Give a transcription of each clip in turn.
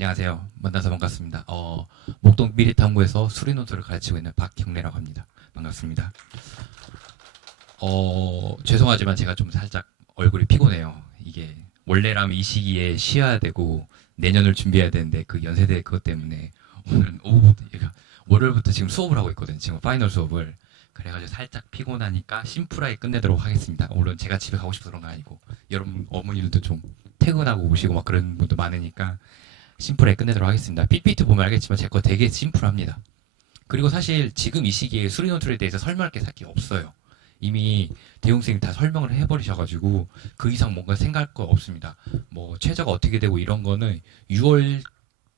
안녕하세요. 만나서 반갑습니다. 목동 미리탐구에서 수리노트를 가르치고 있는 박경래라고 합니다. 반갑습니다. 죄송하지만 제가 좀 살짝 얼굴이 피곤해요. 이게 원래라면 이 시기에 쉬어야 되고 내년을 준비해야 되는데 그 연세대 그것 때문에 오늘은 오후부터 월요일부터 지금 수업을 하고 있거든요. 지금 파이널 수업을. 그래가지고 살짝 피곤하니까 심플하게 끝내도록 하겠습니다. 물론 제가 집에 가고 싶어서 그런 건 아니고 여러분 어머니들도 좀 퇴근하고 오시고 막 그런 분도 많으니까 심플하게 끝내도록 하겠습니다. PPT 보면 알겠지만 제 거 되게 심플합니다. 그리고 사실 지금 이 시기에 수리노트에 대해서 설명할 게 딱히 없어요. 이미 대용생이 다 설명을 해버리셔가지고 그 이상 뭔가 생각할 거 없습니다. 뭐 최저가 어떻게 되고 이런 거는 6월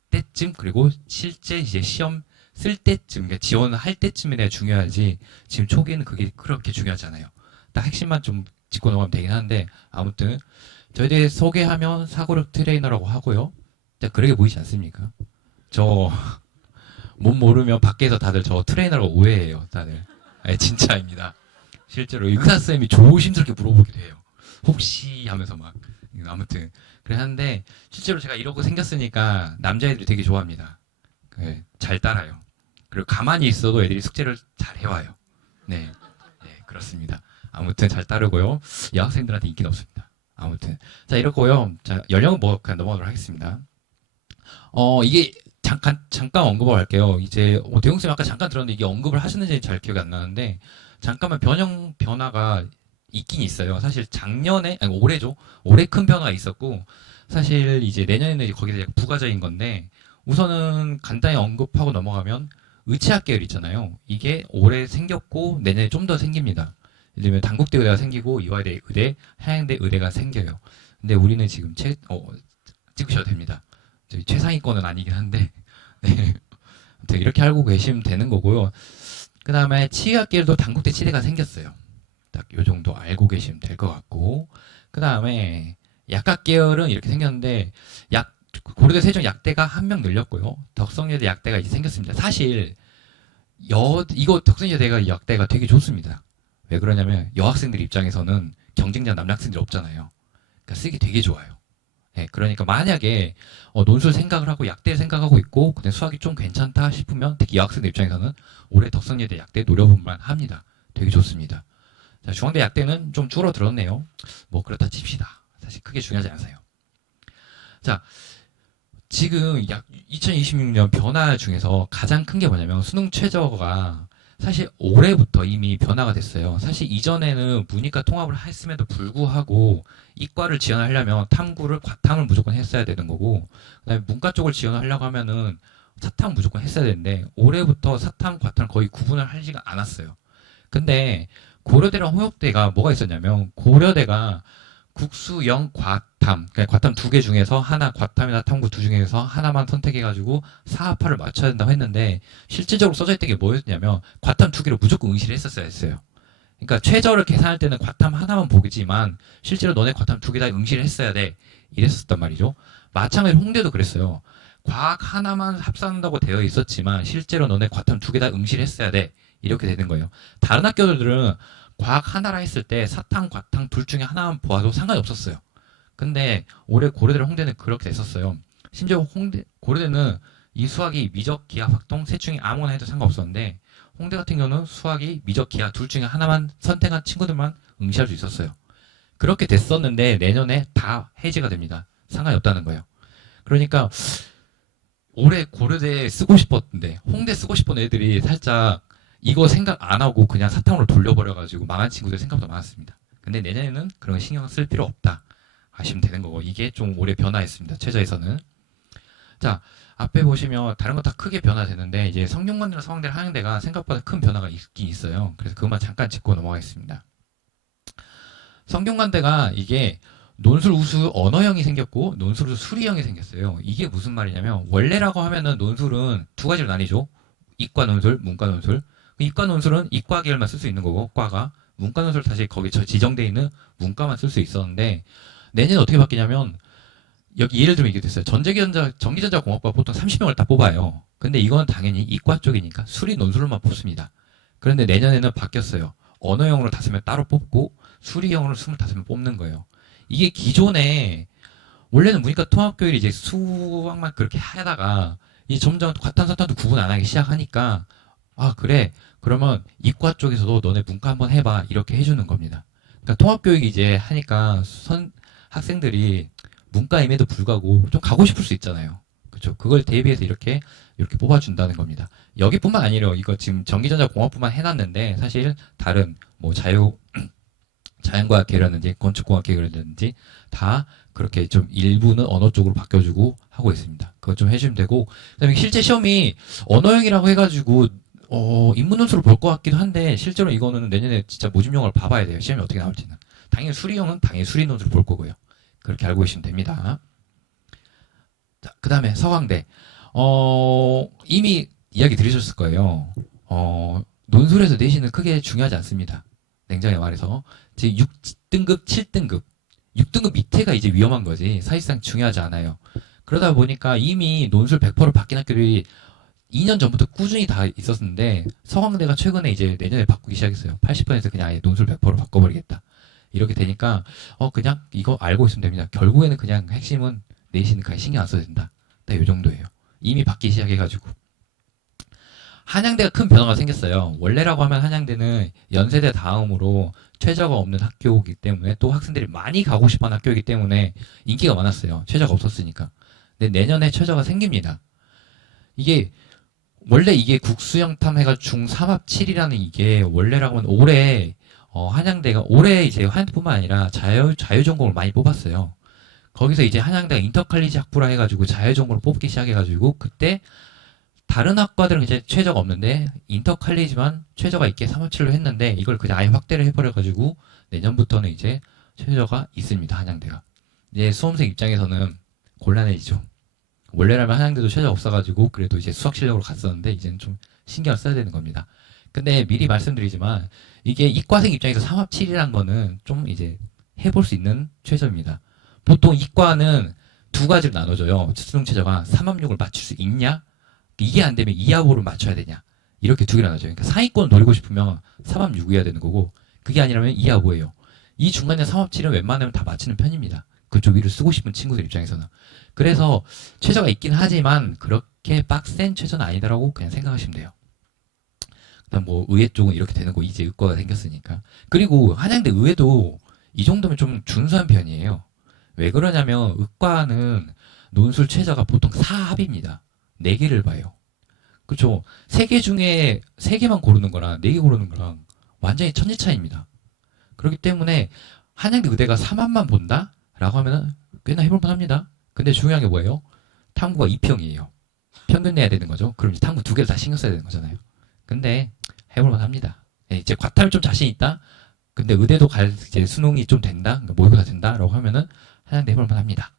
때쯤 그리고 실제 이제 시험 쓸 때쯤 그러니까 지원을 할 때쯤에 대해 중요하지 지금 초기에는 그게 그렇게 중요하지 않아요. 딱 핵심만 좀 짚고 넘어가면 되긴 하는데 아무튼 저에 대해 소개하면 사고력 트레이너라고 하고요. 그러게 보이지 않습니까? 저 못 모르면 밖에서 다들 저 트레이너라고 오해해요. 다들. 네, 진짜입니다. 실제로 의사쌤이 조심스럽게 물어보기도 해요. 혹시 하면서 막 아무튼 그래 하는데 실제로 제가 이러고 생겼으니까 남자애들이 되게 좋아합니다. 네, 잘 따라요. 그리고 가만히 있어도 애들이 숙제를 잘 해와요. 네, 네 그렇습니다. 아무튼 잘 따르고요. 여학생들한테 인기는 없습니다. 아무튼 자 이렇고요. 자 연령은 뭐 그냥 넘어가도록 하겠습니다. 이게 잠깐 언급을 할게요. 이제 대웅쌤 아까 잠깐 들었는데 이게 언급을 하셨는지 잘 기억이 안 나는데 잠깐만 변화가 있긴 있어요. 사실 작년에 아니 올해죠. 올해 큰 변화가 있었고 사실 이제 내년에는 이제 거기에 부가적인 건데 우선은 간단히 언급하고 넘어가면 의치학 계열 있잖아요. 이게 올해 생겼고 내년에 좀 더 생깁니다. 예를 들면 단국대 의대가 생기고 이화여대 의대, 한양대 의대가 생겨요. 근데 우리는 지금 찍으셔도 됩니다. 최상위권은 아니긴 한데 네. 아무튼 이렇게 알고 계시면 되는 거고요. 그 다음에 치의학계열도 단국대 치대가 생겼어요. 딱 요 정도 알고 계시면 될 것 같고 그 다음에 약학 계열은 이렇게 생겼는데 고려대 세종 약대가 한 명 늘렸고요. 덕성여대 약대가 이제 생겼습니다. 사실 이거 덕성여대가 약대가 되게 좋습니다. 왜 그러냐면 여학생들 입장에서는 경쟁자 남학생들이 없잖아요. 그러니까 쓰기 되게 좋아요. 네, 그러니까 만약에 논술 생각을 하고 약대 생각하고 있고 근데 수학이 좀 괜찮다 싶으면 특히 여학생들 입장에서는 올해 덕성여대 약대 노려볼만 합니다. 되게 좋습니다. 자, 중앙대 약대는 좀 줄어들었네요. 뭐 그렇다 칩시다. 사실 크게 중요하지 않아요. 자, 지금 약 2026년 변화 중에서 가장 큰 게 뭐냐면 수능 최저가 사실 올해부터 이미 변화가 됐어요. 사실 이전에는 문이과 통합을 했음에도 불구하고 이과를 지원하려면 과탐을 무조건 했어야 되는 거고, 그다음에 문과 쪽을 지원하려고 하면은 사탐 무조건 했어야 되는데 올해부터 사탐, 과탐을 거의 구분을 하지가 않았어요. 근데 고려대랑 홍역대가 뭐가 있었냐면 고려대가 국수영 과탐, 그러니까 과탐 두 개 중에서 하나 과탐이나 탐구 두 중에서 하나만 선택해가지고 사합화를 맞춰야 된다고 했는데 실질적으로 써져 있던 게 뭐였냐면 과탐 두 개를 무조건 응시를 했었어야 했어요. 그러니까 최저를 계산할 때는 과탐 하나만 보겠지만 실제로 너네 과탐 두 개 다 응시를 했어야 돼 이랬었단 말이죠. 마찬가지로 홍대도 그랬어요. 과학 하나만 합산한다고 되어 있었지만 실제로 너네 과탐 두 개 다 응시를 했어야 돼 이렇게 되는 거예요. 다른 학교들은 과학 하나라 했을 때 사탕, 과탕 둘 중에 하나만 보아도 상관이 없었어요. 근데 올해 고려대랑 홍대는 그렇게 됐었어요. 심지어 고려대는 이 수학이 미적, 기하, 확통 셋 중에 아무거나 해도 상관없었는데 홍대 같은 경우는 수학이 미적, 기하 둘 중에 하나만 선택한 친구들만 응시할 수 있었어요. 그렇게 됐었는데 내년에 다 해제가 됩니다. 상관이 없다는 거예요. 그러니까 올해 고려대 쓰고 싶었는데 홍대 쓰고 싶은 애들이 살짝 이거 생각 안 하고 그냥 사탕으로 돌려버려가지고 망한 친구들 생각보다 많았습니다. 근데 내년에는 그런 거 신경 쓸 필요 없다 하시면 되는 거고 이게 좀 올해 변화했습니다. 최저에서는. 자 앞에 보시면 다른 거 다 크게 변화되는데 이제 성균관대나 서강대, 한양대가 생각보다 큰 변화가 있긴 있어요. 그래서 그것만 잠깐 짚고 넘어가겠습니다. 성균관대가 이게 논술 우수 언어형이 생겼고 논술 우수 수리형이 생겼어요. 이게 무슨 말이냐면 원래라고 하면은 논술은 두 가지로 나뉘죠. 이과 논술, 문과 논술. 이과 논술은 이과 계열만 쓸 수 있는 거고 과가 문과 논술 다시 거기 지정돼 있는 문과만 쓸 수 있었는데 내년에 어떻게 바뀌냐면 여기 예를 들면 이게 됐어요. 전기전자 공학과 보통 30명을 다 뽑아요. 근데 이건 당연히 이과 쪽이니까 수리 논술로만 뽑습니다. 그런데 내년에는 바뀌었어요. 언어형으로 5명 따로 뽑고 수리형으로 25명 뽑는 거예요. 이게 기존에 원래는 문이과 통합교육이 이제 수학만 그렇게 하다가 이 점점 과탄사탄도 구분 안 하기 시작하니까 아 그래 그러면 이과 쪽에서도 너네 문과 한번 해봐 이렇게 해주는 겁니다. 그러니까 통합교육이 이제 하니까 학생들이 문과임에도 불구하고 좀 가고 싶을 수 있잖아요. 그렇죠? 그걸 대비해서 이렇게 뽑아준다는 겁니다. 여기뿐만 아니라 이거 지금 전기전자공학부만 해놨는데 사실 다른 뭐 자연과학계라든지 건축공학계라든지 다 그렇게 좀 일부는 언어 쪽으로 바뀌어주고 하고 있습니다. 그거 좀 해주면 되고 그다음에 실제 시험이 언어형이라고 해가지고 인문논술을 볼 것 같기도 한데 실제로 이거는 내년에 진짜 모집 영어를 봐봐야 돼요. 시험이 어떻게 나올지는. 당연히 수리형은 당연히 수리논술을 볼 거고요. 그렇게 알고 계시면 됩니다. 자, 그 다음에 서강대. 이미 이야기 들으셨을 거예요. 논술에서 내신은 크게 중요하지 않습니다. 냉정히 말해서. 즉 6등급, 7등급, 6등급 밑에가 이제 위험한 거지. 사실상 중요하지 않아요. 그러다 보니까 이미 논술 100%를 바뀐 학교들이 2년 전부터 꾸준히 다 있었는데 서강대가 최근에 이제 내년에 바꾸기 시작했어요. 80% 그냥 아예 논술 100%로 바꿔버리겠다. 이렇게 되니까 그냥 이거 알고 있으면 됩니다. 결국에는 그냥 핵심은 내신은 그냥 신경 안 써도 된다. 딱 이 정도예요. 이미 바뀌기 시작해가지고. 한양대가 큰 변화가 생겼어요. 원래라고 하면 한양대는 연세대 다음으로 최저가 없는 학교이기 때문에 또 학생들이 많이 가고 싶어하는 학교이기 때문에 인기가 많았어요. 최저가 없었으니까. 근데 내년에 최저가 생깁니다. 이게 원래 이게 국수영탐 해가 중3합7이라는 이게 원래라고 하면 올해 한양대가 올해 이제 한양대뿐만 아니라 자유전공을 많이 뽑았어요. 거기서 이제 한양대가 인터칼리지 학부라 해가지고 자유전공을 뽑기 시작해가지고 그때 다른 학과들은 이제 최저가 없는데 인터칼리지만 최저가 있게 3합7로 했는데 이걸 그냥 아예 확대를 해버려가지고 내년부터는 이제 최저가 있습니다. 한양대가. 이제 수험생 입장에서는 곤란해지죠. 원래라면 한양대도 최저 없어가지고 그래도 이제 수학 실력으로 갔었는데 이제는 좀 신경을 써야 되는 겁니다. 근데 미리 말씀드리지만 이게 이과생 입장에서 3합7이라는 거는 좀 이제 해볼 수 있는 최저입니다. 보통 이과는 두 가지로 나눠져요. 수능 최저가 3합6을 맞출 수 있냐? 이게 안 되면 2합5를 맞춰야 되냐? 이렇게 두 개로 나눠져요. 그러니까 상위권을 노리고 싶으면 3합6이어야 되는 거고 그게 아니라면 2합5예요. 이 중간에 3합7은 웬만하면 다 맞추는 편입니다. 그쪽 위를 쓰고 싶은 친구들 입장에서는. 그래서 최저가 있긴 하지만 그렇게 빡센 최저는 아니다라고 그냥 생각하시면 돼요. 그다음 뭐 의회 쪽은 이렇게 되는 거 이제 의과가 생겼으니까. 그리고 한양대 의회도 이 정도면 좀 준수한 편이에요. 왜 그러냐면 의과는 논술 최저가 보통 4합입니다. 4개를 봐요. 그렇죠? 3개 중에 3개만 고르는 거랑 4개 고르는 거랑 완전히 천지 차이입니다. 그렇기 때문에 한양대 의대가 3합만 본다? 라고 하면은 꽤나 해볼만 합니다. 근데 중요한 게 뭐예요? 탐구가 2평이에요. 평균 내야 되는 거죠. 그럼 이제 탐구 2개를 다 신경 써야 되는 거잖아요. 근데 해볼만 합니다. 이제 과탐을 좀 자신 있다? 근데 의대도 이제 수능이 좀 된다? 그러니까 모의고사 된다? 라고 하면은 한양대 해볼만 합니다.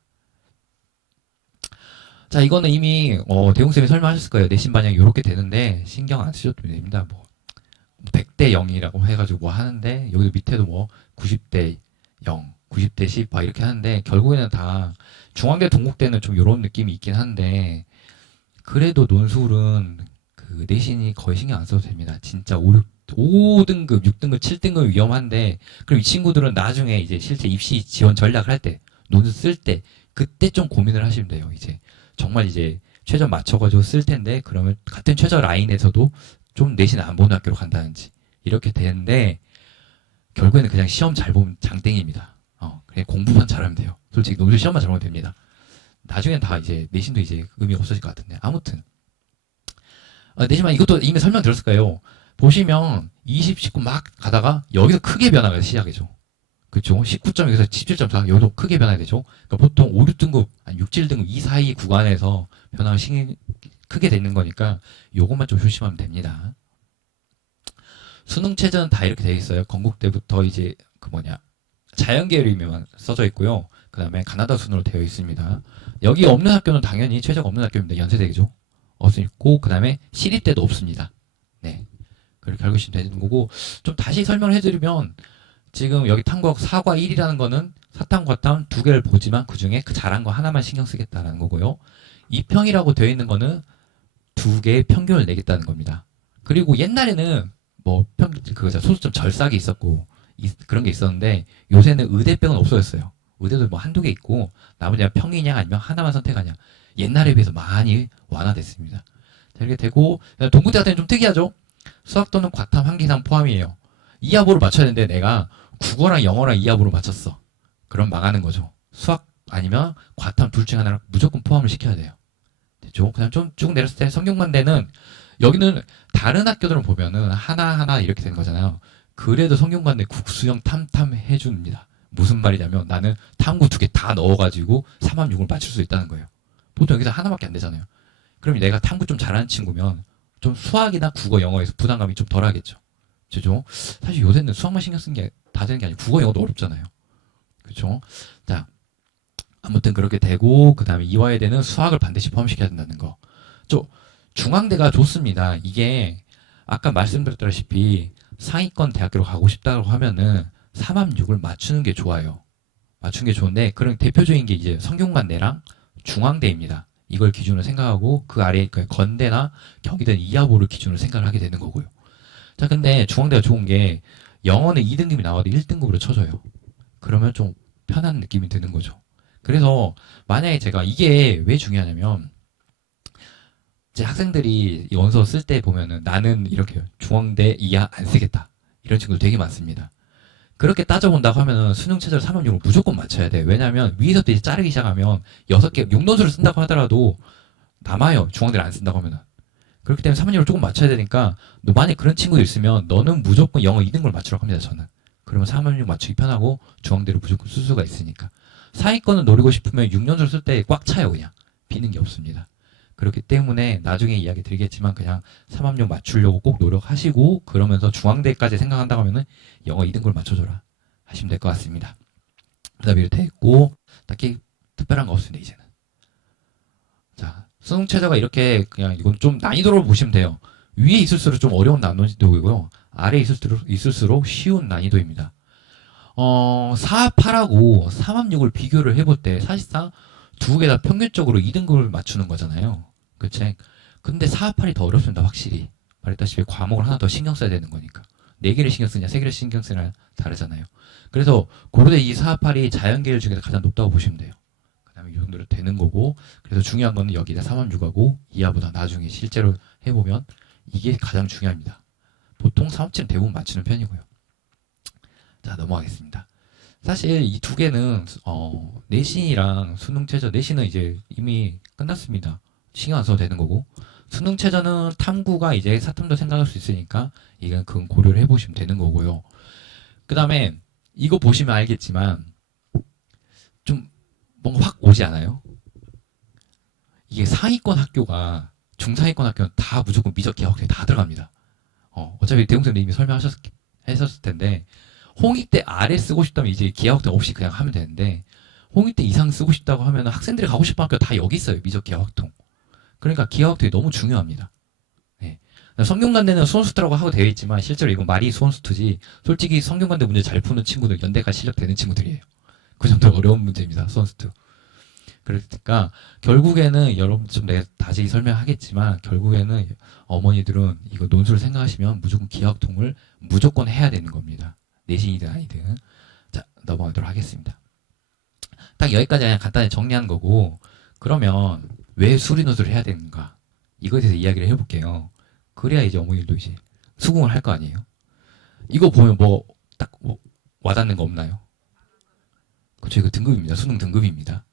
자, 이거는 이미, 대웅쌤이 설명하셨을 거예요. 내신 반영이 이렇게 되는데, 신경 안 쓰셔도 됩니다. 뭐, 100대 0이라고 해가지고 뭐 하는데, 여기 밑에도 뭐, 90대 0, 90대 10, 막 이렇게 하는데, 결국에는 다, 중앙대, 동국대는 좀 이런 느낌이 있긴 한데, 그래도 논술은 그 내신이 거의 신경 안 써도 됩니다. 진짜 5등급, 6등급, 7등급 위험한데, 그럼 이 친구들은 나중에 이제 실제 입시 지원 전략을 할 때, 논술 쓸 때, 그때 좀 고민을 하시면 돼요, 이제. 정말 이제 최저 맞춰가지고 쓸 텐데, 그러면 같은 최저 라인에서도 좀 내신 안 보는 학교로 간다든지, 이렇게 되는데, 결국에는 그냥 시험 잘 보면 장땡입니다. 그냥 공부만 잘하면 돼요. 솔직히 논술 시험만 잘 보면 됩니다. 나중엔 다 이제 내신도 이제 의미 없어질 것 같은데. 아무튼. 내신만 이것도 이미 설명 들었을 거예요. 보시면 20, 19 막 가다가 여기서 크게 변화가 시작이죠. 그쵸? 19점에서 17.4 여기도 크게 변화되죠. 그러니까 보통 5, 6등급, 아니 6, 7등급 이 사이 구간에서 변화가 크게 되는 거니까 요것만 좀 조심하면 됩니다. 수능 최저는 다 이렇게 되어 있어요. 건국대부터 이제 자연계열이면 써져 있고요. 그 다음에 가나다 순으로 되어 있습니다. 여기 없는 학교는 당연히 최저가 없는 학교입니다. 연세대죠. 없고 그 다음에 시립대도 없습니다. 네, 그렇게 알고 계시면 되는 거고 좀 다시 설명을 해드리면 지금 여기 탐구학 4과 1이라는 거는 사탐, 과탐 2개를 보지만 그 중에 그 잘한 거 하나만 신경 쓰겠다라는 거고요. 2평이라고 되어 있는 거는 2개의 평균을 내겠다는 겁니다. 그리고 옛날에는 뭐 소수점 절삭이 있었고 그런 게 있었는데 요새는 의대병은 없어졌어요. 의대도 뭐 한두 개 있고 나머지는 평이냐 아니면 하나만 선택하냐. 옛날에 비해서 많이 완화됐습니다. 자, 이렇게 되고 동국대 같은 경우는 좀 특이하죠. 수학 또는 과탐 한 개 이상 포함이에요. 이하보를 맞춰야 되는데 내가 국어랑 영어랑 이하보를 맞췄어. 그럼 망하는 거죠. 수학 아니면 과탐 둘 중 하나를 무조건 포함을 시켜야 돼요. 됐죠? 그냥 좀 쭉 내렸을 때 성균관대는 여기는 다른 학교들은 보면은 하나하나 이렇게 되는 거잖아요. 그래도 성균관대 국수형 탐탐 해줍니다. 무슨 말이냐면 나는 탐구 두 개 다 넣어가지고 3합6을 맞출 수 있다는 거예요. 보통 여기서 하나밖에 안 되잖아요. 그럼 내가 탐구 좀 잘하는 친구면 좀 수학이나 국어, 영어에서 부담감이 좀 덜 하겠죠. 그죠? 사실 요새는 수학만 신경 쓴 게 다 되는 게 아니고 국어, 영어도 어렵잖아요. 그죠? 자, 아무튼 그렇게 되고 그 다음에 이화여대는 수학을 반드시 포함시켜야 된다는 거. 중앙대가 좋습니다. 이게 아까 말씀드렸다시피 상위권 대학교로 가고 싶다고 하면은 3합6을 맞추는 게 좋아요. 맞추는 게 좋은데 그런 대표적인 게 이제 성균관대랑 중앙대입니다. 이걸 기준으로 생각하고 그 아래에 건대나 경희대 이하보를 기준으로 생각을 하게 되는 거고요. 자, 근데 중앙대가 좋은 게 영어는 2등급이 나와도 1등급으로 쳐줘요. 그러면 좀 편한 느낌이 드는 거죠. 그래서 만약에 제가 이게 왜 중요하냐면 제 학생들이 이 원서 쓸 때 보면은 나는 이렇게 중앙대 이하 안 쓰겠다. 이런 친구들 되게 많습니다. 그렇게 따져본다고 하면은 수능 최저 3합6을 무조건 맞춰야 돼. 왜냐면 위에서부터 이제 자르기 시작하면 6개, 용도수를 쓴다고 하더라도 남아요. 중앙대를 안 쓴다고 하면은. 그렇기 때문에 3합6을 조금 맞춰야 되니까 만약에 그런 친구들 있으면 너는 무조건 영어 2등급을 맞추라고 합니다. 저는. 그러면 3합6 맞추기 편하고 중앙대를 무조건 쓸 수가 있으니까. 상위권을 노리고 싶으면 6년수를 쓸 때 꽉 차요. 그냥. 비는 게 없습니다. 그렇기 때문에 나중에 이야기 드리겠지만 그냥 3합6 맞추려고 꼭 노력하시고 그러면서 중앙대까지 생각한다고 하면은 영어 2등급을 맞춰줘라 하시면 될 것 같습니다. 그 다음에 이렇게 했고 딱히 특별한 거 없습니다. 이제는. 자, 수능 최저가 이렇게 그냥 이건 좀 난이도로 보시면 돼요. 위에 있을수록 좀 어려운 난이도이고요. 아래에 있을수록 쉬운 난이도입니다. 4합8하고 3합6을 비교를 해볼 때 사실상 두 개 다 평균적으로 2등급을 맞추는 거잖아요. 그치? 근데 4합8이 더 어렵습니다. 확실히. 말했다시피 과목을 하나 더 신경 써야 되는 거니까. 4개를 신경 쓰냐 3개를 신경 쓰냐 다르잖아요. 그래서 고려대 이 4합8이 자연계열 중에서 가장 높다고 보시면 돼요. 그 다음에 이 정도로 되는 거고 그래서 중요한 거는 여기다 3합6하고 이하보다 나중에 실제로 해보면 이게 가장 중요합니다. 보통 3합7은 대부분 맞추는 편이고요. 자, 넘어가겠습니다. 사실 이 두 개는 내신이랑 수능 최저, 내신은 이제 이미 끝났습니다. 신경 안 써도 되는 거고 수능 최저는 탐구가 이제 사탐도 생각할 수 있으니까 이건 그건 고려를 해보시면 되는 거고요. 그 다음에 이거 보시면 알겠지만 좀 뭔가 확 오지 않아요? 이게 상위권 학교가 중상위권 학교는 다 무조건 미적 개혁학생이 다 들어갑니다. 어차피 대웅쌤도 이미 설명하셨을 텐데 홍익대 아래 쓰고 싶다면 이제 기하학통 없이 그냥 하면 되는데 홍익대 이상 쓰고 싶다고 하면 학생들이 가고 싶은 학교 다 여기 있어요. 미적 기하학통. 그러니까 기하학통이 너무 중요합니다. 네. 성균관대는 수원수투라고 하고 되어 있지만 실제로 이건 말이 수원수투지 솔직히 성균관대 문제 잘 푸는 친구들 연대가 실력 되는 친구들이에요. 그 정도로 어려운 문제입니다. 수원수투. 그러니까 결국에는 여러분 좀 내가 다시 설명하겠지만 결국에는 어머니들은 이거 논술을 생각하시면 무조건 기하학통을 무조건 해야 되는 겁니다. 내신이든 아니든. 자, 넘어가도록 하겠습니다. 딱 여기까지 그냥 간단히 정리한 거고 그러면 왜 수리노술을 해야 되는가 이거에 대해서 이야기를 해볼게요. 그래야 이제 어머니들도 이제 수긍을 할 거 아니에요. 이거 보면 뭐 딱 와닿는 거 없나요? 그쵸, 이거 등급입니다. 수능 등급입니다.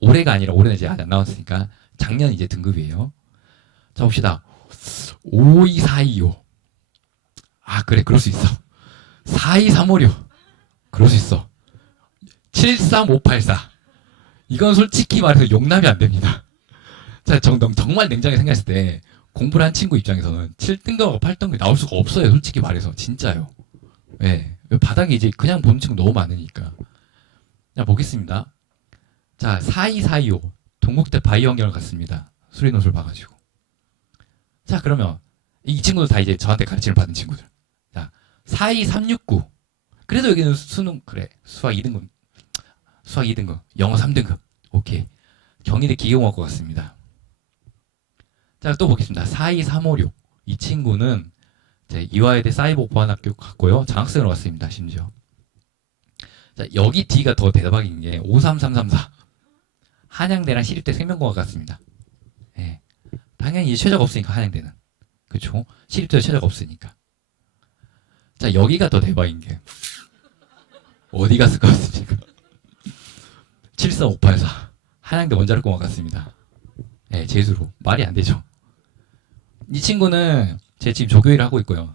올해가 아니라 올해는 이제 아직 안 나왔으니까 작년 이제 등급이에요. 자, 봅시다. 52425. 아, 그래, 그럴 수 있어. 42356. 그럴 수 있어. 73584. 이건 솔직히 말해서 용납이 안 됩니다. 자, 정말 냉정하게 생각했을 때 공부를 한 친구 입장에서는 7등급하고 8등급이 나올 수가 없어요. 솔직히 말해서. 진짜요. 네. 바닥에 이제 그냥 보는 친구 너무 많으니까. 자, 보겠습니다. 자, 42425. 동국대 바이오 환경을 갔습니다. 수리노술 봐가지고. 자, 그러면 이 친구들 다 이제 저한테 가르침을 받은 친구들. 자, 42369. 그래도 여기는 수능, 그래. 수학 2등급. 수학 2등급. 영어 3등급. 오케이. 경희대 기계공학과 같습니다. 자, 또 보겠습니다. 42356. 이 친구는 이제 이화여대 사이버보안학교 갔고요. 장학생으로 갔습니다. 심지어. 자, 여기 D가 더 대박인 게 53334. 한양대랑 시립대 생명공학 같습니다. 예. 당연히 최저가 없으니까 한양대는. 그렇죠? 시립대 최저가 없으니까. 자, 여기가 더 대박인 게 어디 갔을 것 같습니까? 74584. 한양대 원자력공학 같습니다. 예, 재수로. 말이 안 되죠. 이 친구는 제 지금 조교일을 하고 있고요.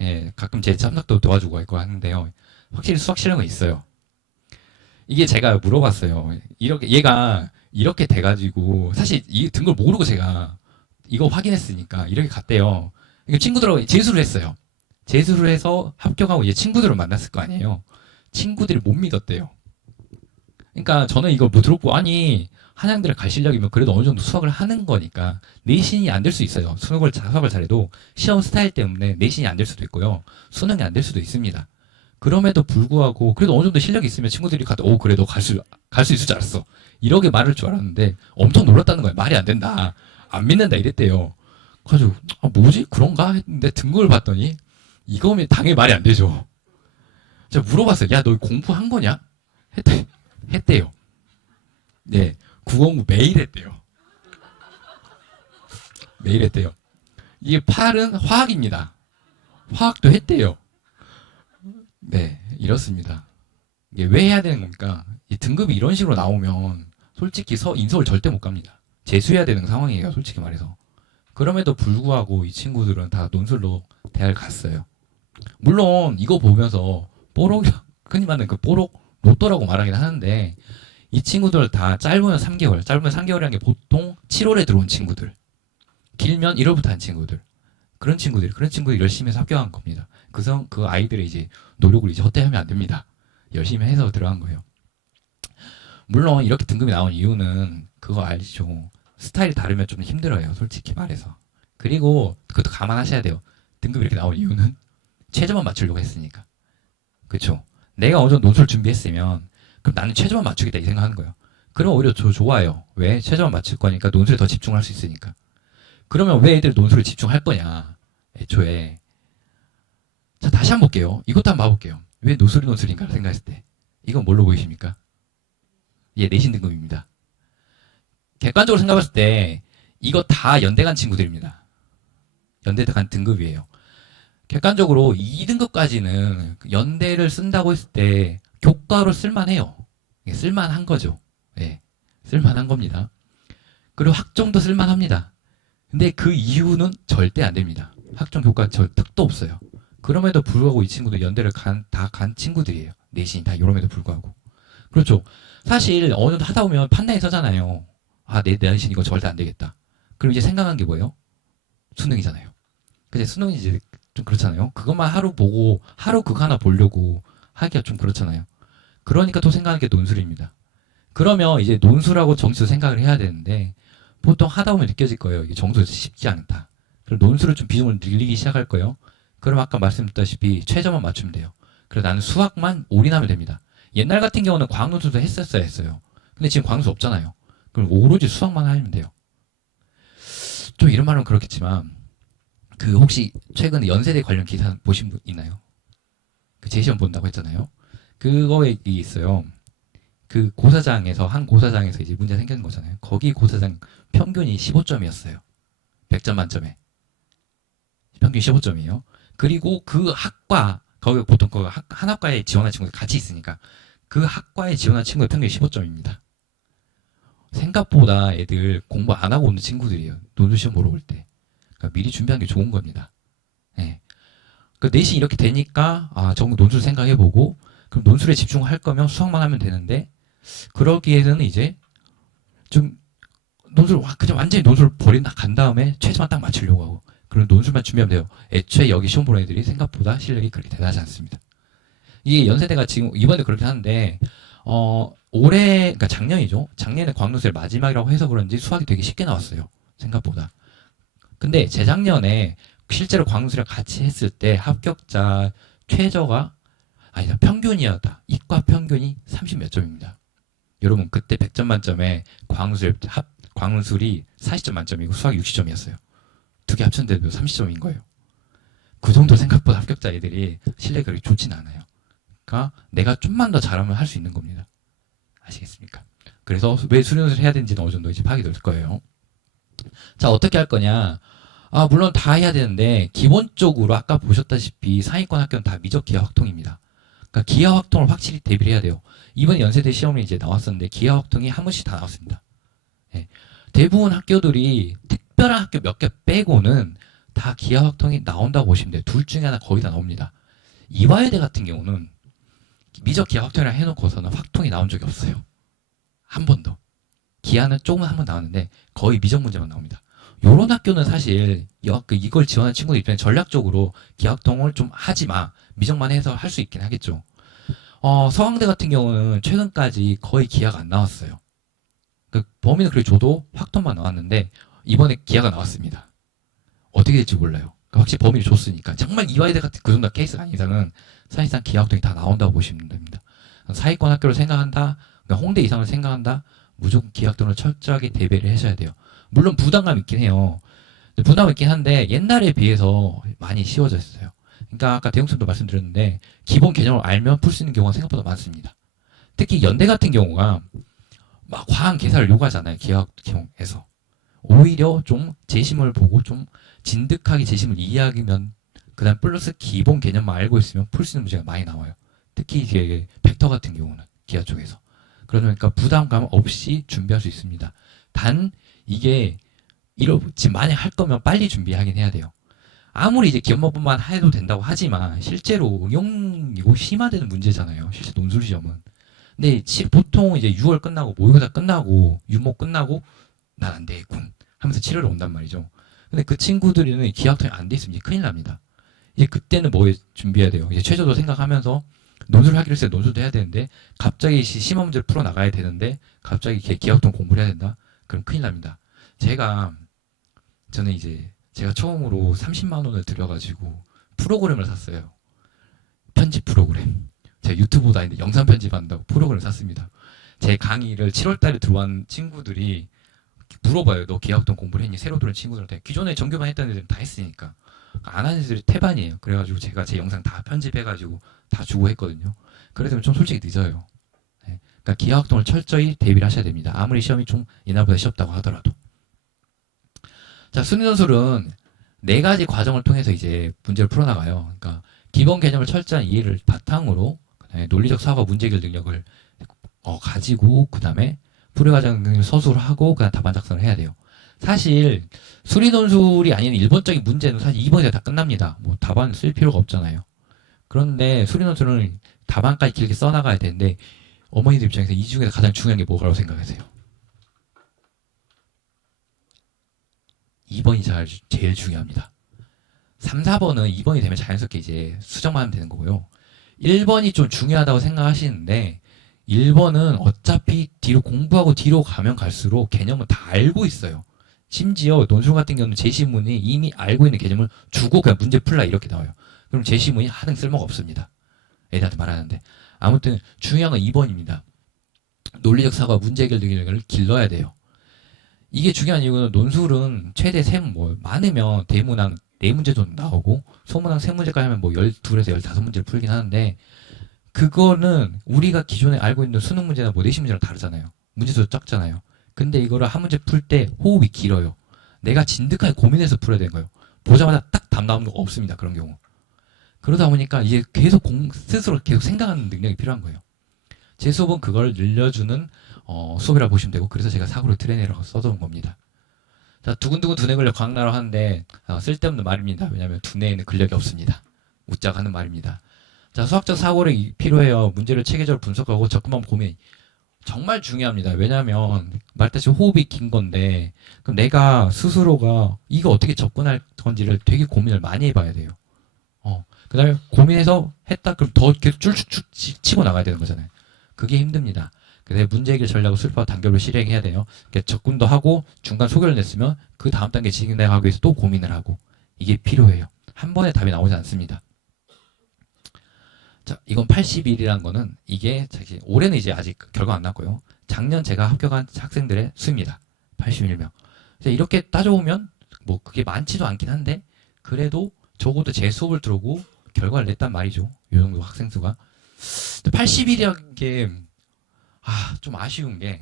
예, 가끔 제 참석도 도와주고 있고 하는데요. 확실히 수학 실력은 있어요. 이게 제가 물어봤어요. 이렇게, 얘가 이렇게 돼가지고, 사실 이 등급을 모르고 제가 이거 확인했으니까 이렇게 갔대요. 그러니까 친구들하고 재수를 했어요. 재수를 해서 합격하고 이제 친구들을 만났을 거 아니에요. 친구들이 못 믿었대요. 그러니까 저는 이걸 뭐 들었고, 아니, 한양대를 갈 실력이면 그래도 어느 정도 수학을 하는 거니까 내신이 안 될 수 있어요. 수학을 잘해도 시험 스타일 때문에 내신이 안 될 수도 있고요. 수능이 안 될 수도 있습니다. 그럼에도 불구하고 그래도 어느 정도 실력이 있으면 친구들이 가도 오, 그래 너 갈 수 있을 줄 알았어. 이렇게 말할 줄 알았는데 엄청 놀랐다는 거예요. 말이 안 된다. 안 믿는다 이랬대요. 그래가지고 아, 뭐지? 그런가? 했는데 등급을 봤더니 이거면 당연히 말이 안 되죠. 제가 물어봤어요. 야, 너 공부한 거냐? 했대요. 네. 국어공부 매일 했대요. 매일 했대요. 이게 8은 화학입니다. 화학도 했대요. 네, 이렇습니다. 이게 왜 해야 되는 겁니까? 이 등급이 이런 식으로 나오면 솔직히 인서울 절대 못 갑니다. 재수해야 되는 상황이에요, 솔직히 말해서. 그럼에도 불구하고 이 친구들은 다 논술로 대학을 갔어요. 물론 이거 보면서 뽀록, 흔히 말하는 그 뽀록 로또라고 말하긴 하는데 이 친구들 다 짧으면 3개월, 짧으면 3개월이라는 게 보통 7월에 들어온 친구들, 길면 1월부터 한 친구들, 그런 친구들이 열심히 해서 합격한 겁니다. 그 아이들의 이제 노력을 이제 헛되하면 안 됩니다. 열심히 해서 들어간 거예요. 물론 이렇게 등급이 나온 이유는 그거 알죠. 스타일이 다르면 좀 힘들어요. 솔직히 말해서. 그리고 그것도 감안하셔야 돼요. 등급이 이렇게 나온 이유는 최저만 맞추려고 했으니까. 그렇죠. 내가 어느 정도 논술 준비했으면 그럼 나는 최저만 맞추겠다 이 생각하는 거예요. 그럼 오히려 좋아요. 왜? 최저만 맞출 거니까 논술에 더 집중을 할 수 있으니까. 그러면 왜 애들이 논술에 집중할 거냐? 애초에. 자, 다시 한번 볼게요. 이것도 한번 봐볼게요. 왜 논술인가 생각했을 때. 이건 뭘로 보이십니까? 예, 내신 등급입니다. 객관적으로 생각했을 때 이거 다 연대 간 친구들입니다. 연대 간 등급이에요. 객관적으로 2등급까지는 연대를 쓴다고 했을 때 교과로 쓸만해요. 쓸만한 거죠. 예, 쓸만한 겁니다. 그리고 학종도 쓸만합니다. 근데 그 이유는 절대 안 됩니다. 학종 교과 저 특도 없어요. 그럼에도 불구하고 이 친구들 연대를 다 간 친구들이에요. 내신이 다 이럼에도 불구하고. 그렇죠. 사실 어느 정도 하다 보면 판단이 서잖아요. 아, 내 내신 이거 절대 안 되겠다. 그럼 이제 생각한 게 뭐예요? 수능이잖아요. 근데 수능이 이제 좀 그렇잖아요. 그것만 하루 보고 하루 그거 하나 보려고 하기가 좀 그렇잖아요. 그러니까 또 생각하는 게 논술입니다. 그러면 이제 논술하고 정수 생각을 해야 되는데 보통 하다 보면 느껴질 거예요. 이게 정수에서 쉽지 않다. 그럼 논술을 좀 비중을 늘리기 시작할 거예요. 그럼 아까 말씀드렸다시피 최저만 맞추면 돼요. 그래서 나는 수학만 올인하면 됩니다. 옛날 같은 경우는 과학논술도 했었어야 했어요. 근데 지금 과학논술 없잖아요. 그럼 오로지 수학만 하면 돼요. 좀 이런 말은 그렇겠지만 그 혹시 최근에 연세대 관련 기사 보신 분 있나요? 그 재시험 본다고 했잖아요. 그거에 있어요. 그 고사장에서 한 고사장에서 이제 문제 생기는 거잖아요. 거기 고사장 평균이 15점이었어요. 100점 만점에 평균 15점이에요. 그리고 그 학과 거기 보통 그 한 학과에 지원한 친구들 같이 있으니까 그 학과에 지원한 친구의 평균이 15점입니다. 생각보다 애들 공부 안 하고 오는 친구들이에요. 논술 시험 보러 올 때. 그러니까 미리 준비하는 게 좋은 겁니다. 네. 그 내신 이렇게 되니까 아, 저 논술 생각해보고 그럼 논술에 집중할 거면 수학만 하면 되는데 그러기에는 이제 좀 논술 그냥 완전히 논술 버린다 간 다음에 최저만 딱 맞추려고 하고 그럼 논술만 준비하면 돼요. 애초에 여기 시험 보는 애들이 생각보다 실력이 그렇게 대단하지 않습니다. 이게 연세대가 지금 이번에 그렇게 하는데 올해 그러니까 작년이죠. 작년에 과학논술 마지막이라고 해서 그런지 수학이 되게 쉽게 나왔어요. 생각보다. 근데 재작년에 실제로 과학논술이랑 같이 했을 때 합격자 최저가 아니다 평균이었다. 이과 평균이 30 몇 점입니다. 여러분 그때 100점 만점에 과학논술이 40점 만점이고 수학이 60점이었어요. 두 개 합쳤는데도 30점인 거예요. 그 정도 생각보다 합격자 애들이 실력이 그렇게 좋진 않아요. 내가 좀만 더 잘하면 할 수 있는 겁니다. 아시겠습니까? 그래서 왜 수련을 해야 되는지는 어느 정도 이제 파악이 될 거예요. 자, 어떻게 할 거냐? 물론 다 해야 되는데, 기본적으로 아까 보셨다시피 상위권 학교는 다 미적 기하 확통입니다. 그러니까 기하 확통을 확실히 대비를 해야 돼요. 이번 연세대 시험이 이제 나왔었는데, 기하 확통이 한 번씩 다 나왔습니다. 예. 대부분 학교들이 특별한 학교 몇 개 빼고는 다 기하 확통이 나온다고 보시면 돼요. 둘 중에 하나 거의 다 나옵니다. 이화여대 같은 경우는 미적 기하 확통이라 해놓고서는 확통이 나온 적이 없어요. 한 번도. 기하는 조금 한 번 나왔는데 거의 미적 문제만 나옵니다. 요런 학교는 사실 이걸 지원하는 친구들 입장에 전략적으로 기하 확통을 좀 하지 마. 미적만 해서 할 수 있긴 하겠죠. 서강대 같은 경우는 최근까지 거의 기하가 안 나왔어요. 그 범위는 그래 줘도 확통만 나왔는데 이번에 기하가 나왔습니다. 어떻게 될지 몰라요. 그러니까 확실히 범위를 줬으니까. 정말 이화여대 같은 그 정도 케이스가 아닌 이상은 사실상 기하 확통이 다 나온다고 보시면 됩니다. 사위권 학교를 생각한다, 그러니까 홍대 이상을 생각한다, 무조건 기하 확통을 철저하게 대비를 하셔야 돼요. 물론 부담감 있긴 해요. 부담 있긴 한데 옛날에 비해서 많이 쉬워졌어요. 그러니까 아까 대웅쌤도 말씀드렸는데 기본 개념을 알면 풀 수 있는 경우가 생각보다 많습니다. 특히 연대 같은 경우가 막 과한 계산을 요구하잖아요. 기하학에서. 오히려 좀 재심을 보고 좀 진득하게 재심을 이해하면 그다음 플러스 기본 개념만 알고 있으면 풀 수 있는 문제가 많이 나와요. 특히 이제 벡터 같은 경우는 기하 쪽에서. 그러니까 부담감 없이 준비할 수 있습니다. 단 이게 지금 만약 할 거면 빨리 준비하긴 해야 돼요. 아무리 이제 기업법만 해도 된다고 하지만 실제로 응용이고 심화되는 문제잖아요. 실제 논술 시험은. 근데 보통 이제 6월 끝나고 모의고사 끝나고 유모 끝나고 난 안 되겠군 하면서 7월에 온단 말이죠. 근데 그 친구들은 기하학통이 안 돼 있으면 이제 큰일 납니다. 이제 그때는 뭐 준비해야 돼요. 이제 최저도 생각하면서 논술 하기로 했어요. 논술도 해야 되는데 갑자기 심화 문제를 풀어 나가야 되는데 갑자기 기하학통 공부를 해야 된다? 그럼 큰일 납니다. 저는 이제 제가 처음으로 30만 원을 들여가지고 프로그램을 샀어요. 편집 프로그램. 제가 유튜브도 아닌데 영상 편집한다고 프로그램을 샀습니다. 제 강의를 7월 달에 들어온 친구들이 물어봐요. 너 기하학통 공부를 했니? 새로 들어온 친구들한테. 기존에 정규만 했던 애들은 다 했으니까. 안 하는 애들이 태반이에요. 그래가지고 제가 제 영상 다 편집해가지고 다 주고 했거든요. 그래서 좀 솔직히 늦어요. 네. 그러니까 기하학통을 철저히 대비를 하셔야 됩니다. 아무리 시험이 좀 옛날보다 쉽다고 하더라도. 자, 수능논술은 4가지 과정을 통해서 이제 문제를 풀어나가요. 그러니까 기본 개념을 철저한 이해를 바탕으로 논리적 사고 문제 해결 능력을 가지고 그다음에 풀이 과정을 서술을 하고 그다음 답안 작성을 해야 돼요. 사실 수리논술이 아닌 일본적인 문제는 사실 2번에 다 끝납니다. 뭐 답안 쓸 필요가 없잖아요. 그런데 수리논술은 답안까지 길게 써나가야 되는데 어머니들 입장에서 이 중에서 가장 중요한 게 뭐라고 생각하세요? 2번이 제일 중요합니다. 3, 4번은 2번이 되면 자연스럽게 이제 수정만 하면 되는 거고요. 1번이 좀 중요하다고 생각하시는데 1번은 어차피 뒤로 공부하고 뒤로 가면 갈수록 개념은 다 알고 있어요. 심지어 논술 같은 경우는 제시문이 이미 알고 있는 개념을 주고 그냥 문제 풀라 이렇게 나와요. 그럼 제시문이 하등 쓸모가 없습니다. 애들한테 말하는데. 아무튼 중요한 건 2번입니다. 논리적 사고와 문제 해결 능력을 길러야 돼요. 이게 중요한 이유는 논술은 최대 많으면 대문항 4문제 정도 나오고 소문항 3문제까지 하면 뭐 12에서 15문제를 풀긴 하는데 그거는 우리가 기존에 알고 있는 수능 문제나 뭐 내신 문제랑 다르잖아요. 문제수도 적잖아요. 근데 이거를 한 문제 풀 때 호흡이 길어요. 내가 진득하게 고민해서 풀어야 되는 거예요. 보자마자 딱 답 나오는 거 없습니다. 그런 경우. 그러다 보니까 이제 계속 스스로 계속 생각하는 능력이 필요한 거예요. 제 수업은 그걸 늘려주는 수업이라고 보시면 되고 그래서 제가 사고를 트레이너라고 써둔 겁니다. 자, 두근두근 두뇌 근력 강나라고 하는데 쓸데없는 말입니다. 왜냐하면 두뇌에는 근력이 없습니다. 웃자고 하는 말입니다. 자, 수학적 사고를 필요해요. 문제를 체계적으로 분석하고 접근만 고민. 정말 중요합니다. 왜냐하면 말다시피 호흡이 긴 건데 그럼 내가 스스로가 이거 어떻게 접근할 건지를 되게 고민을 많이 해봐야 돼요. 그 다음에 고민해서 했다 그럼 더 계속 쭉쭉쭉 치고 나가야 되는 거잖아요. 그게 힘듭니다. 그래서 문제 해결 전략을 수립하고 단계별로 실행해야 돼요. 접근도 하고 중간 소결을 냈으면 그 다음 단계 진행하기 위해서 또 고민을 하고 이게 필요해요. 한 번에 답이 나오지 않습니다. 자, 이건 80일이라는 거는 이게 올해는 이제 아직 결과 안 났고요. 작년 제가 합격한 학생들의 수입니다. 81명. 이렇게 따져보면 뭐 그게 많지도 않긴 한데 그래도 적어도 제 수업을 들어오고 결과를 냈단 말이죠. 이 정도 학생 수가. 80일이라는 게, 좀 아쉬운 게,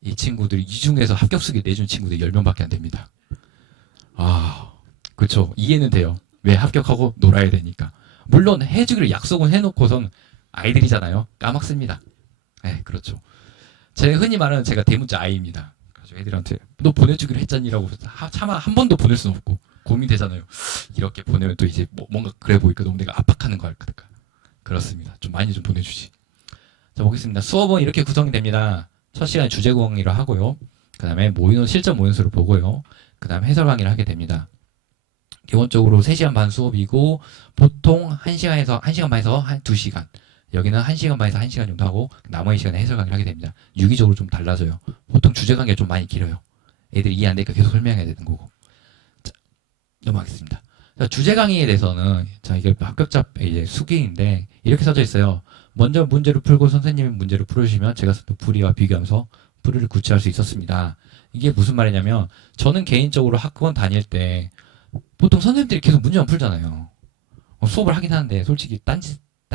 이 친구들이 이 중에서 합격수기 내준 친구들이 10명밖에 안 됩니다. 그쵸. 이해는 돼요. 왜 합격하고 놀아야 되니까. 물론 해주기로 약속은 해놓고선 아이들이잖아요. 까먹습니다. 네, 그렇죠. 제가 흔히 말하는 제가 대문자 아이입니다. 그래서 애들한테 너 보내주기로 했잖니라고 차마 한 번도 보낼 수는 없고 고민되잖아요. 이렇게 보내면 또 이제 뭔가 그래 보이니까 너무 내가 압박하는 거 할까. 그렇습니다. 좀 많이 좀 보내주지. 자, 보겠습니다. 수업은 이렇게 구성이 됩니다. 첫 시간에 주제 구성이라 하고요. 그 다음에 모의는 실전 모의수를 보고요. 그 다음 해설 강의를 하게 됩니다. 기본적으로 3시간 반 수업이고 보통 1시간 반에서 한 2시간. 여기는 1시간 반에서 1시간 정도 하고 나머지 시간에 해설 강의를 하게 됩니다. 유기적으로 좀 달라져요. 보통 주제 강의가 좀 많이 길어요. 애들이 이해 안 되니까 계속 설명해야 되는 거고. 자, 넘어가겠습니다. 자, 주제 강의에 대해서는 자, 이게 합격자 이제 수기인데 이렇게 써져 있어요. 먼저 문제를 풀고 선생님이 문제를 풀어주시면 제가 또 풀이와 비교하면서 풀이를 구체할 수 있었습니다. 이게 무슨 말이냐면 저는 개인적으로 학원 다닐 때 보통 선생님들이 계속 문제만 풀잖아요. 수업을 하긴 하는데 솔직히 딴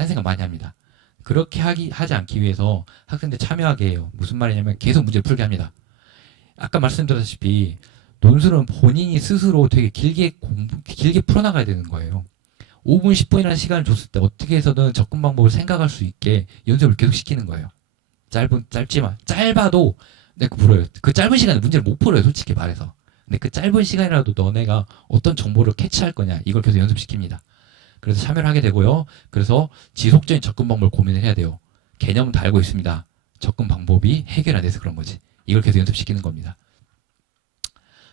생각 많이 합니다. 그렇게 하지 않기 위해서 학생들 참여하게 해요. 무슨 말이냐면 계속 문제를 풀게 합니다. 아까 말씀드렸다시피 논술은 본인이 스스로 되게 길게 풀어나가야 되는 거예요. 5분, 10분이라는 시간을 줬을 때 어떻게 해서든 접근 방법을 생각할 수 있게 연습을 계속 시키는 거예요. 짧아도 내가 풀어요. 그 짧은 시간에 문제를 못 풀어요, 솔직히 말해서. 근데 그 짧은 시간이라도 너네가 어떤 정보를 캐치할 거냐, 이걸 계속 연습시킵니다. 그래서 참여를 하게 되고요. 그래서 지속적인 접근 방법을 고민을 해야 돼요. 개념은 다 알고 있습니다. 접근 방법이 해결 안 돼서 그런 거지. 이걸 계속 연습시키는 겁니다.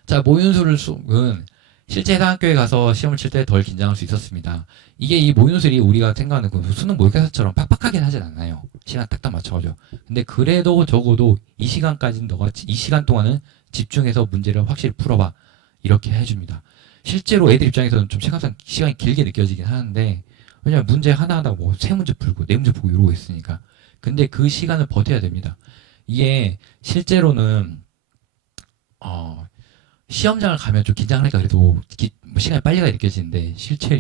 자, 모의논술은 실제 해당 학교에 가서 시험을 칠 때 덜 긴장할 수 있었습니다. 이게 이 모의논술이 우리가 생각하는 그 수능 모의고사처럼 빡빡하긴 하진 않아요. 시간 딱딱 맞춰가지고. 근데 그래도 적어도 이 시간까지는 이 시간 동안은 집중해서 문제를 확실히 풀어봐. 이렇게 해줍니다. 실제로 애들 입장에서는 좀 시간이 길게 느껴지긴 하는데, 왜냐면 문제 하나하나 뭐 3문제 풀고 4문제 풀고 이러고 있으니까. 근데 그 시간을 버텨야 됩니다. 이게 실제로는 시험장을 가면 좀 긴장하니까 그래도 시간이 빨리 가게 느껴지는데 실제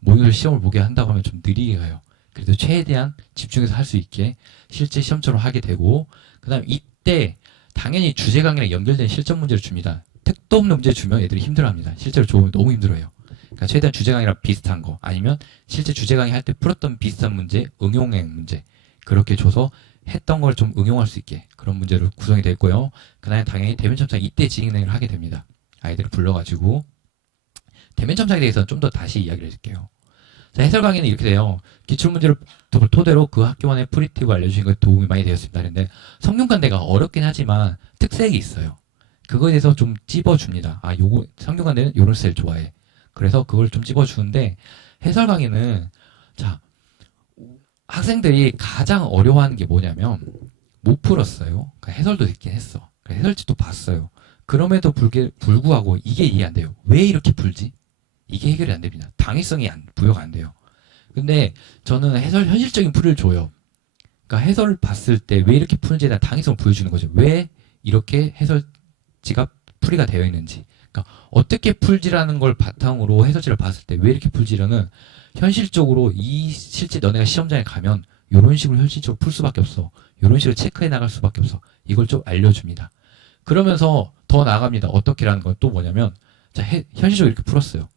모의고사 시험을 보게 한다고 하면 좀 느리게 가요. 그래도 최대한 집중해서 할 수 있게 실제 시험처럼 하게 되고, 그 다음 이때 당연히 주제 강의랑 연결된 실전 문제를 줍니다. 택도 없는 문제 주면 애들이 힘들어합니다. 실제로 너무 힘들어요. 그러니까 최대한 주제 강의랑 비슷한 거, 아니면 실제 주제 강의 할 때 풀었던 비슷한 문제, 응용행 문제 그렇게 줘서 했던 걸 좀 응용할 수 있게 그런 문제로 구성이 되어 있고요. 그 다음에 당연히 대면 첨삭 이때 진행을 하게 됩니다. 아이들을 불러가지고 대면 첨삭에 대해서는 좀 더 다시 이야기를 해줄게요. 자, 해설 강의는 이렇게 돼요. 기출문제를 토대로 그 학교만의 프리팁을 알려주신 것에 도움이 많이 되었습니다. 그런데 성균관대가 어렵긴 하지만 특색이 있어요. 그거에 대해서 좀 찝어줍니다. 요거 성균관대는 요런 스타일 좋아해. 그래서 그걸 좀 찝어주는데, 해설 강의는 자, 학생들이 가장 어려워하는 게 뭐냐면 못 풀었어요. 그러니까 해설도 듣긴 했어. 해설지도 봤어요. 그럼에도 불구하고 이게 이해 안 돼요. 왜 이렇게 풀지? 이게 해결이 안 됩니다. 당위성이 부여가 안 돼요. 근데 저는 현실적인 풀이를 줘요. 그러니까 해설을 봤을 때 왜 이렇게 푸는지에 대한 당위성을 보여주는 거죠. 왜 이렇게 해설지가 풀이가 되어 있는지. 그러니까 어떻게 풀지라는 걸 바탕으로 해설지를 봤을 때 왜 이렇게 풀지라는 현실적으로 실제 너네가 시험장에 가면 이런 식으로 현실적으로 풀 수밖에 없어. 이런 식으로 체크해 나갈 수밖에 없어. 이걸 좀 알려줍니다. 그러면서 더 나아갑니다. 어떻게라는 건 또 뭐냐면, 자, 현실적으로 이렇게 풀었어요.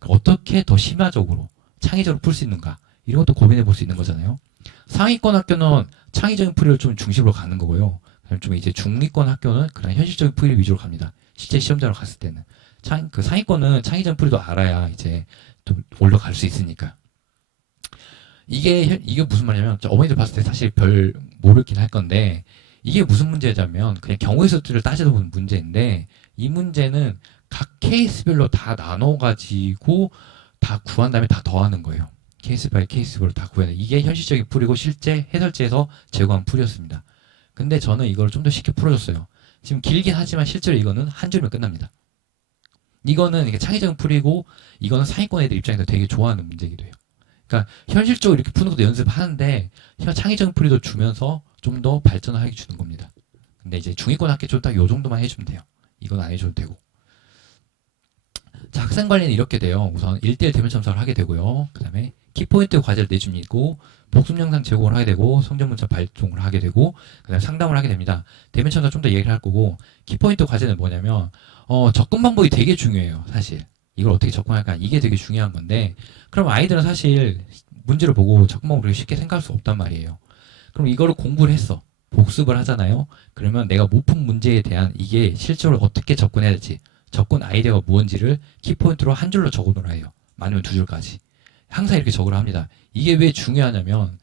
어떻게 더 심화적으로 창의적으로 풀 수 있는가, 이런 것도 고민해 볼 수 있는 거잖아요. 상위권 학교는 창의적인 풀이를 좀 중심으로 가는 거고요. 좀 이제 중위권 학교는 그냥 현실적인 풀이 위주로 갑니다. 실제 시험장으로 갔을 때는 그 상위권은 창의적인 풀이도 알아야 이제 좀 올라갈 수 있으니까. 이게 무슨 말이냐면, 어머니들 봤을 때 사실 별 모르긴 할 건데, 이게 무슨 문제냐면 그냥 경우의 수를 따져서 보는 문제인데, 이 문제는 각 케이스별로 다 나눠가지고 다 구한 다음에 다 더하는 거예요. 케이스 바이 케이스별로 다 구해야 돼. 이게 현실적인 풀이고 실제 해설지에서 제공한 풀이었습니다. 근데 저는 이걸 좀 더 쉽게 풀어줬어요. 지금 길긴 하지만 실제로 이거는 한 줄이면 끝납니다. 이거는 이게 창의적인 풀이고, 이거는 상위권 애들 입장에서 되게 좋아하는 문제이기도 해요. 그러니까 현실적으로 이렇게 푸는 것도 연습하는데 창의적인 풀이도 주면서 좀 더 발전을 하게 주는 겁니다. 근데 이제 중위권 학교 좀 딱 요 정도만 해주면 돼요. 이건 안 해줘도 되고. 자, 학생 관리는 이렇게 돼요. 우선 1대1 대면 첨삭을 하게 되고요. 그 다음에 키포인트 과제를 내주고 복습 영상 제공을 하게 되고 성전 문자 발송을 하게 되고 그다음에 상담을 하게 됩니다. 대면 첨사 좀 더 얘기를 할 거고 키포인트 과제는 뭐냐면 접근 방법이 되게 중요해요. 사실 이걸 어떻게 접근할까 이게 되게 중요한 건데 그럼 아이들은 사실 문제를 보고 접근 방법을 쉽게 생각할 수 없단 말이에요. 그럼 이거를 공부를 했어. 복습을 하잖아요. 그러면 내가 못 푼 문제에 대한 이게 실제로 어떻게 접근해야 될지 접근 아이디어가 무언지를 키포인트로 한 줄로 적어놓으라 해요. 많으면 두 줄까지. 항상 이렇게 적으라 합니다. 이게 왜 중요하냐면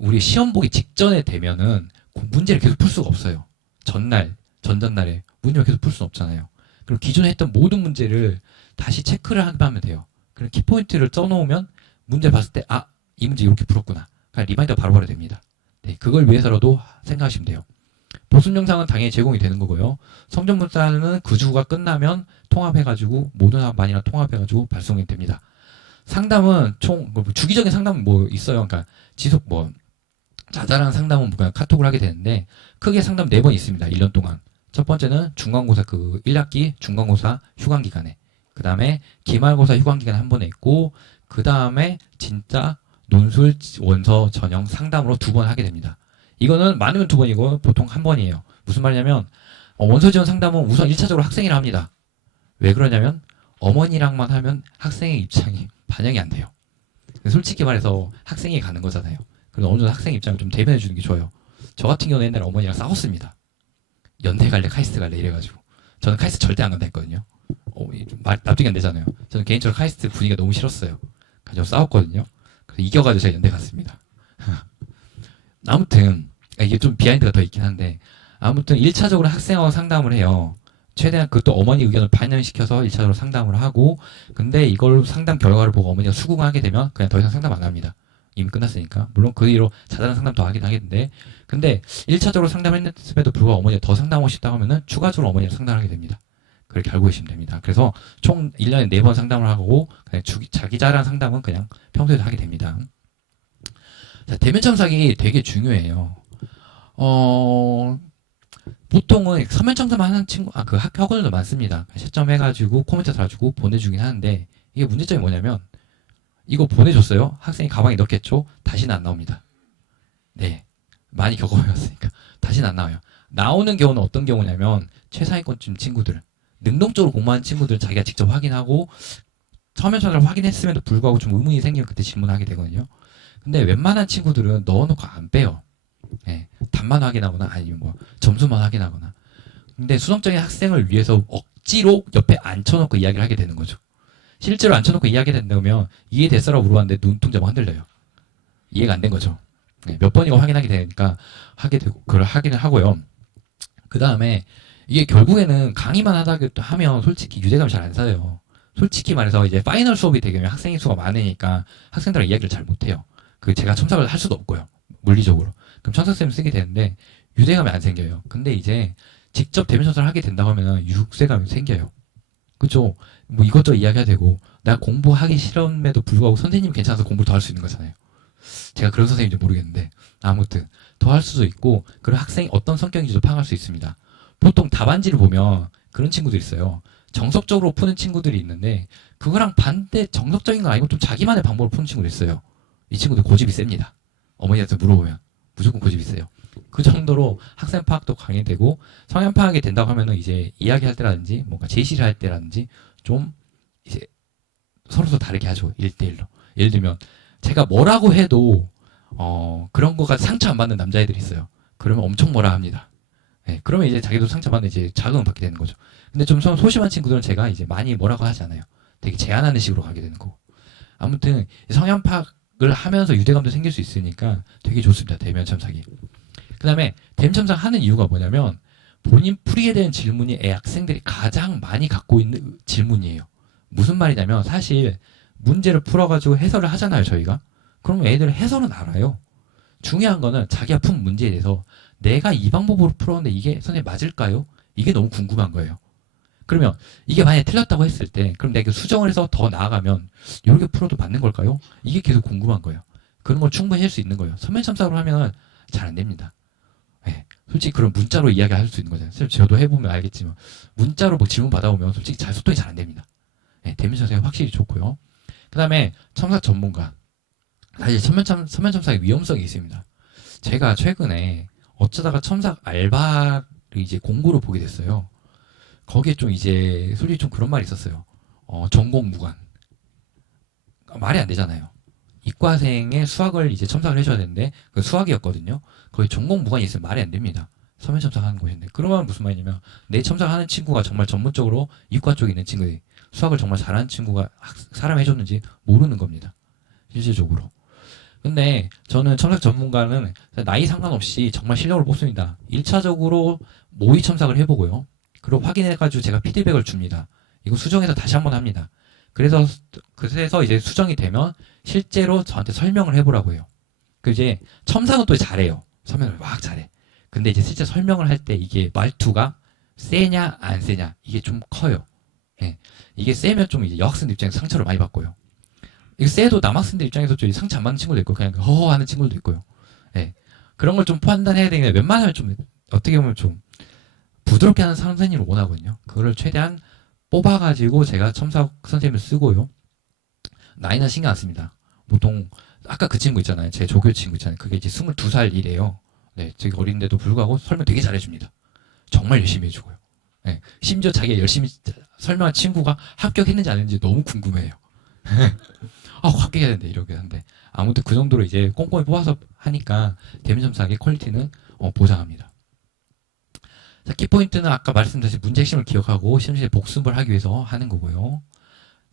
우리 시험 보기 직전에 되면은 문제를 계속 풀 수가 없어요. 전날, 전전날에 문제를 계속 풀 수는 없잖아요. 그럼 기존에 했던 모든 문제를 다시 체크를 하면 돼요. 그럼 키포인트를 써놓으면 문제 봤을 때 이 문제 이렇게 풀었구나. 그냥 리마인더 바로바로 됩니다. 네, 그걸 위해서라도 생각하시면 돼요. 복습 영상은 당연히 제공이 되는 거고요. 성전 문자는 그 주가 끝나면 통합해가지고 모든 학반이랑 통합해가지고 발송이 됩니다. 상담은 주기적인 상담은 뭐 있어요. 그러니까 지속 자잘한 상담은 그냥 카톡을 하게 되는데 크게 상담 4번 있습니다. 1년 동안. 첫 번째는 중간고사 1학기 중간고사 휴관 기간에, 그 다음에 기말고사 휴관 기간에 한 번에 있고, 그 다음에 진짜 논술 원서 전형 상담으로 2번 하게 됩니다. 이거는 많으면 2번이고 보통 1번이에요. 무슨 말이냐면 원서 지원 상담은 우선 1차적으로 학생이랑 합니다. 왜 그러냐면 어머니랑만 하면 학생의 입장이 반영이 안 돼요. 솔직히 말해서 학생이 가는 거잖아요. 그래서 어느 정도 학생 입장을 좀 대변해 주는 게 좋아요. 저 같은 경우는 옛날에 어머니랑 싸웠습니다. 연대 갈래 카이스트 갈래 이래가지고 저는 카이스트 절대 안 간다 했거든요. 말 납득이 안 되잖아요. 저는 개인적으로 카이스트 분위기가 너무 싫었어요. 그래서 싸웠거든요. 그래서 이겨가지고 제가 연대 갔습니다. 아무튼 이게 좀 비하인드가 더 있긴 한데 아무튼 1차적으로 학생하고 상담을 해요. 최대한 그것도 어머니 의견을 반영시켜서 1차적으로 상담을 하고, 근데 이걸 상담 결과를 보고 어머니가 수긍하게 되면 그냥 더 이상 상담 안 합니다. 이미 끝났으니까. 물론 그 뒤로 자잘한 상담 더 하긴 하겠는데, 근데 1차적으로 상담을 했음에도 불구하고 어머니가 더 상담하고 싶다고 하면은 추가적으로 어머니랑 상담을 하게 됩니다. 그렇게 알고 계시면 됩니다. 그래서 총 1년에 4번 상담을 하고 그냥 자기 잘한 상담은 그냥 평소에도 하게 됩니다. 자, 대면 첨삭이 되게 중요해요. 보통은 서면 첨삭만 하는 그 학원들도 많습니다. 채점해가지고 코멘트 달아주고 보내주긴 하는데 이게 문제점이 뭐냐면 이거 보내줬어요. 학생이 가방에 넣겠죠. 다시는 안 나옵니다. 네, 많이 겪어봤으니까 다시는 안 나와요. 나오는 경우는 어떤 경우냐면 최상위권쯤 친구들, 능동적으로 공부하는 친구들 자기가 직접 확인하고 서면 첨삭을 확인했음에도 불구하고 좀 의문이 생기면 그때 질문하게 되거든요. 근데 웬만한 친구들은 넣어놓고 안 빼요. 네, 답만 확인하거나 아니면 점수만 확인하거나. 근데 수성적인 학생을 위해서 억지로 옆에 앉혀놓고 이야기를 하게 되는 거죠. 실제로 앉혀놓고 이야기가 된다면 이해됐어라고 물어봤는데 눈동자가 흔들려요. 이해가 안 된 거죠. 네, 몇 번이고 확인하게 되니까 하게 되고 그걸 확인을 하고요. 그 다음에 이게 결국에는 강의만 하다 하면 솔직히 유대감이 잘 안 쌓여요. 솔직히 말해서 이제 파이널 수업이 되면 학생의 수가 많으니까 학생들랑 이야기를 잘 못해요. 제가 첨삭을 할 수도 없고요. 물리적으로. 그럼 첨삭쌤을 쓰게 되는데 유대감이 안 생겨요. 근데 이제 직접 대면 첨삭을 하게 된다고 하면 육세감이 생겨요. 그죠? 이것저것 이야기가 되고 나 공부하기 싫음에도 불구하고 선생님이 괜찮아서 공부를 더 할 수 있는 거잖아요. 제가 그런 선생님인지 모르겠는데 아무튼 더 할 수도 있고 그리고 학생이 어떤 성격인지도 파악할 수 있습니다. 보통 답안지를 보면 그런 친구들이 있어요. 정석적으로 푸는 친구들이 있는데 그거랑 반대 정석적인 거 아니고 좀 자기만의 방법으로 푸는 친구도 있어요. 이 친구들 고집이 셉니다. 어머니한테 물어보면 무조건 고집이 세요. 그 정도로 학생 파악도 강해되고 성향 파악이 된다고 하면은 이제 이야기할 때라든지 뭔가 제시를 할 때라든지 좀 이제 서로 다르게 하죠. 1대1로. 예를 들면 제가 뭐라고 해도 그런 거가 상처 안 받는 남자애들이 있어요. 그러면 엄청 뭐라 합니다. 네, 그러면 이제 자기도 상처받는 이제 자극을 받게 되는 거죠. 근데 좀 소심한 친구들은 제가 이제 많이 뭐라고 하지 않아요. 되게 제한하는 식으로 가게 되는 거고. 아무튼 성향 파악을 하면서 유대감도 생길 수 있으니까 되게 좋습니다. 대면 첨삭이. 그 다음에 대면 첨삭 하는 이유가 뭐냐면 본인 풀이에 대한 질문이 학생들이 가장 많이 갖고 있는 질문이에요. 무슨 말이냐면 사실 문제를 풀어가지고 해설을 하잖아요. 저희가. 그러면 애들은 해설은 알아요. 중요한 거는 자기가 푼 문제에 대해서 내가 이 방법으로 풀었는데 이게 선생님 맞을까요? 이게 너무 궁금한 거예요. 그러면 이게 만약에 틀렸다고 했을 때 그럼 내가 수정을 해서 더 나아가면 이렇게 풀어도 맞는 걸까요? 이게 계속 궁금한 거예요. 그런 걸 충분히 할 수 있는 거예요. 서면 첨삭으로 하면 잘 안 됩니다. 네, 솔직히 그런 문자로 이야기할 수 있는 거잖아요. 선생님 저도 해보면 알겠지만 문자로 질문 받아오면 솔직히 소통이 잘 안 됩니다. 네, 대면 첨삭이 확실히 좋고요. 그 다음에 첨삭 전문가. 사실 서면첨삭의 위험성이 있습니다. 제가 최근에 어쩌다가 첨삭 알바를 이제 공고를 보게 됐어요. 거기에 좀 이제 솔직히 좀 그런 말이 있었어요. 전공 무관. 말이 안 되잖아요. 이과생의 수학을 이제 첨삭을 해줘야 되는데 그 수학이었거든요. 거의 전공 무관이 있으면 말이 안 됩니다. 서면 첨삭하는 곳인데 그러면 무슨 말이냐면 내 첨삭하는 친구가 정말 전문적으로 이과 쪽에 있는 친구들 수학을 정말 잘하는 친구가 사람 해줬는지 모르는 겁니다. 실질적으로. 근데 저는 첨삭 전문가는 나이 상관없이 정말 실력을 뽑습니다. 1차적으로 모의 첨삭을 해보고요. 그리고 확인해가지고 제가 피드백을 줍니다. 이거 수정해서 다시 한번 합니다. 그래서 이제 수정이 되면 실제로 저한테 설명을 해보라고 해요. 그 이제 첨삭은 또 잘해요. 설명을 막 잘해. 근데 이제 실제 설명을 할 때 이게 말투가 세냐 안 세냐 이게 좀 커요. 예. 이게 세면 좀 이제 여학생들 입장에서 상처를 많이 받고요. 이거 세도 남학생들 입장에서 좀 상처 안 받는 친구도 있고 그냥 허허 하는 친구도 있고요. 예. 그런 걸 좀 판단해야 되는데 웬만하면 좀 어떻게 보면 좀 부드럽게 하는 선생님을 원하거든요. 그거를 최대한 뽑아가지고 제가 첨삭 선생님을 쓰고요. 나이는 신경 안 씁니다. 보통 아까 그 친구 있잖아요. 제 조교 친구 있잖아요. 그게 이제 22살이래요. 네, 되게 어린데도 불구하고 설명 되게 잘해줍니다. 정말 열심히 해주고요. 네, 심지어 자기가 열심히 설명한 친구가 합격했는지 안 했는지 너무 궁금해요. 합격해야 된다 이러긴 한데 아무튼 그 정도로 이제 꼼꼼히 뽑아서 하니까 대면점사의 퀄리티는 보장합니다. 자, 키포인트는 아까 말씀드린 문제 핵심을 기억하고 시험시에 복습을 하기 위해서 하는 거고요.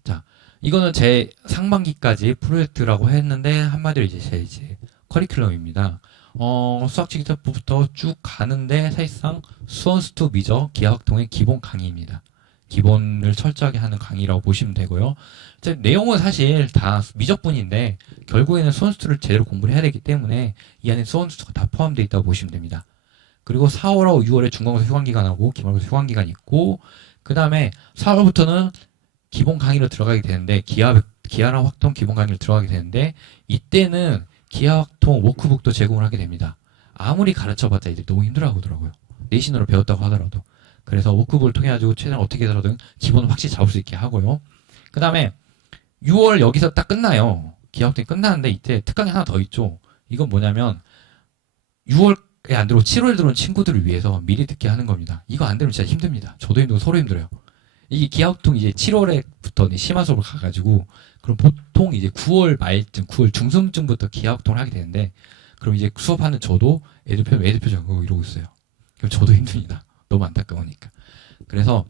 자, 이거는 제 상반기까지 프로젝트라고 했는데 한마디로 이제 제 이제 커리큘럼입니다. 수학 지기부터 쭉 가는데 사실상 수원스투 미적 기하학통의 기본 강의입니다. 기본을 철저하게 하는 강의라고 보시면 되고요. 이제 내용은 사실 다 미적분인데 결국에는 수원스투를 제대로 공부를 해야 되기 때문에 이 안에 수원스투가 다 포함되어 있다고 보시면 됩니다. 그리고 4월하고 6월에 중간고사 휴관기간하고 기말고사 휴관기간이 있고 그 다음에 4월부터는 기본 강의로 들어가게 되는데 기하랑 확통 기본 강의로 들어가게 되는데 이때는 기하학통 워크북도 제공을 하게 됩니다. 아무리 가르쳐봤자 이제 너무 힘들어 하더라고요. 내신으로 배웠다고 하더라도. 그래서 워크북을 통해 가지고 최대한 어떻게 해서든 기본을 확실히 잡을 수 있게 하고요. 그 다음에 6월 여기서 딱 끝나요. 기하학통이 끝나는데 이때 특강이 하나 더 있죠. 이건 뭐냐면 6월에 안 들어오고 7월에 들어온 친구들을 위해서 미리 듣게 하는 겁니다. 이거 안 되면 진짜 힘듭니다. 저도 힘들고 서로 힘들어요. 이게 기하학통 이제 7월에부터 심화 수업을 가가지고 그럼 보통 이제 9월 말쯤, 9월 중순쯤부터 기하학통을 하게 되는데 그럼 이제 수업하는 저도 애들 표정 이러고 있어요. 그럼 저도 힘듭니다. 너무 안타까우니까. 그래서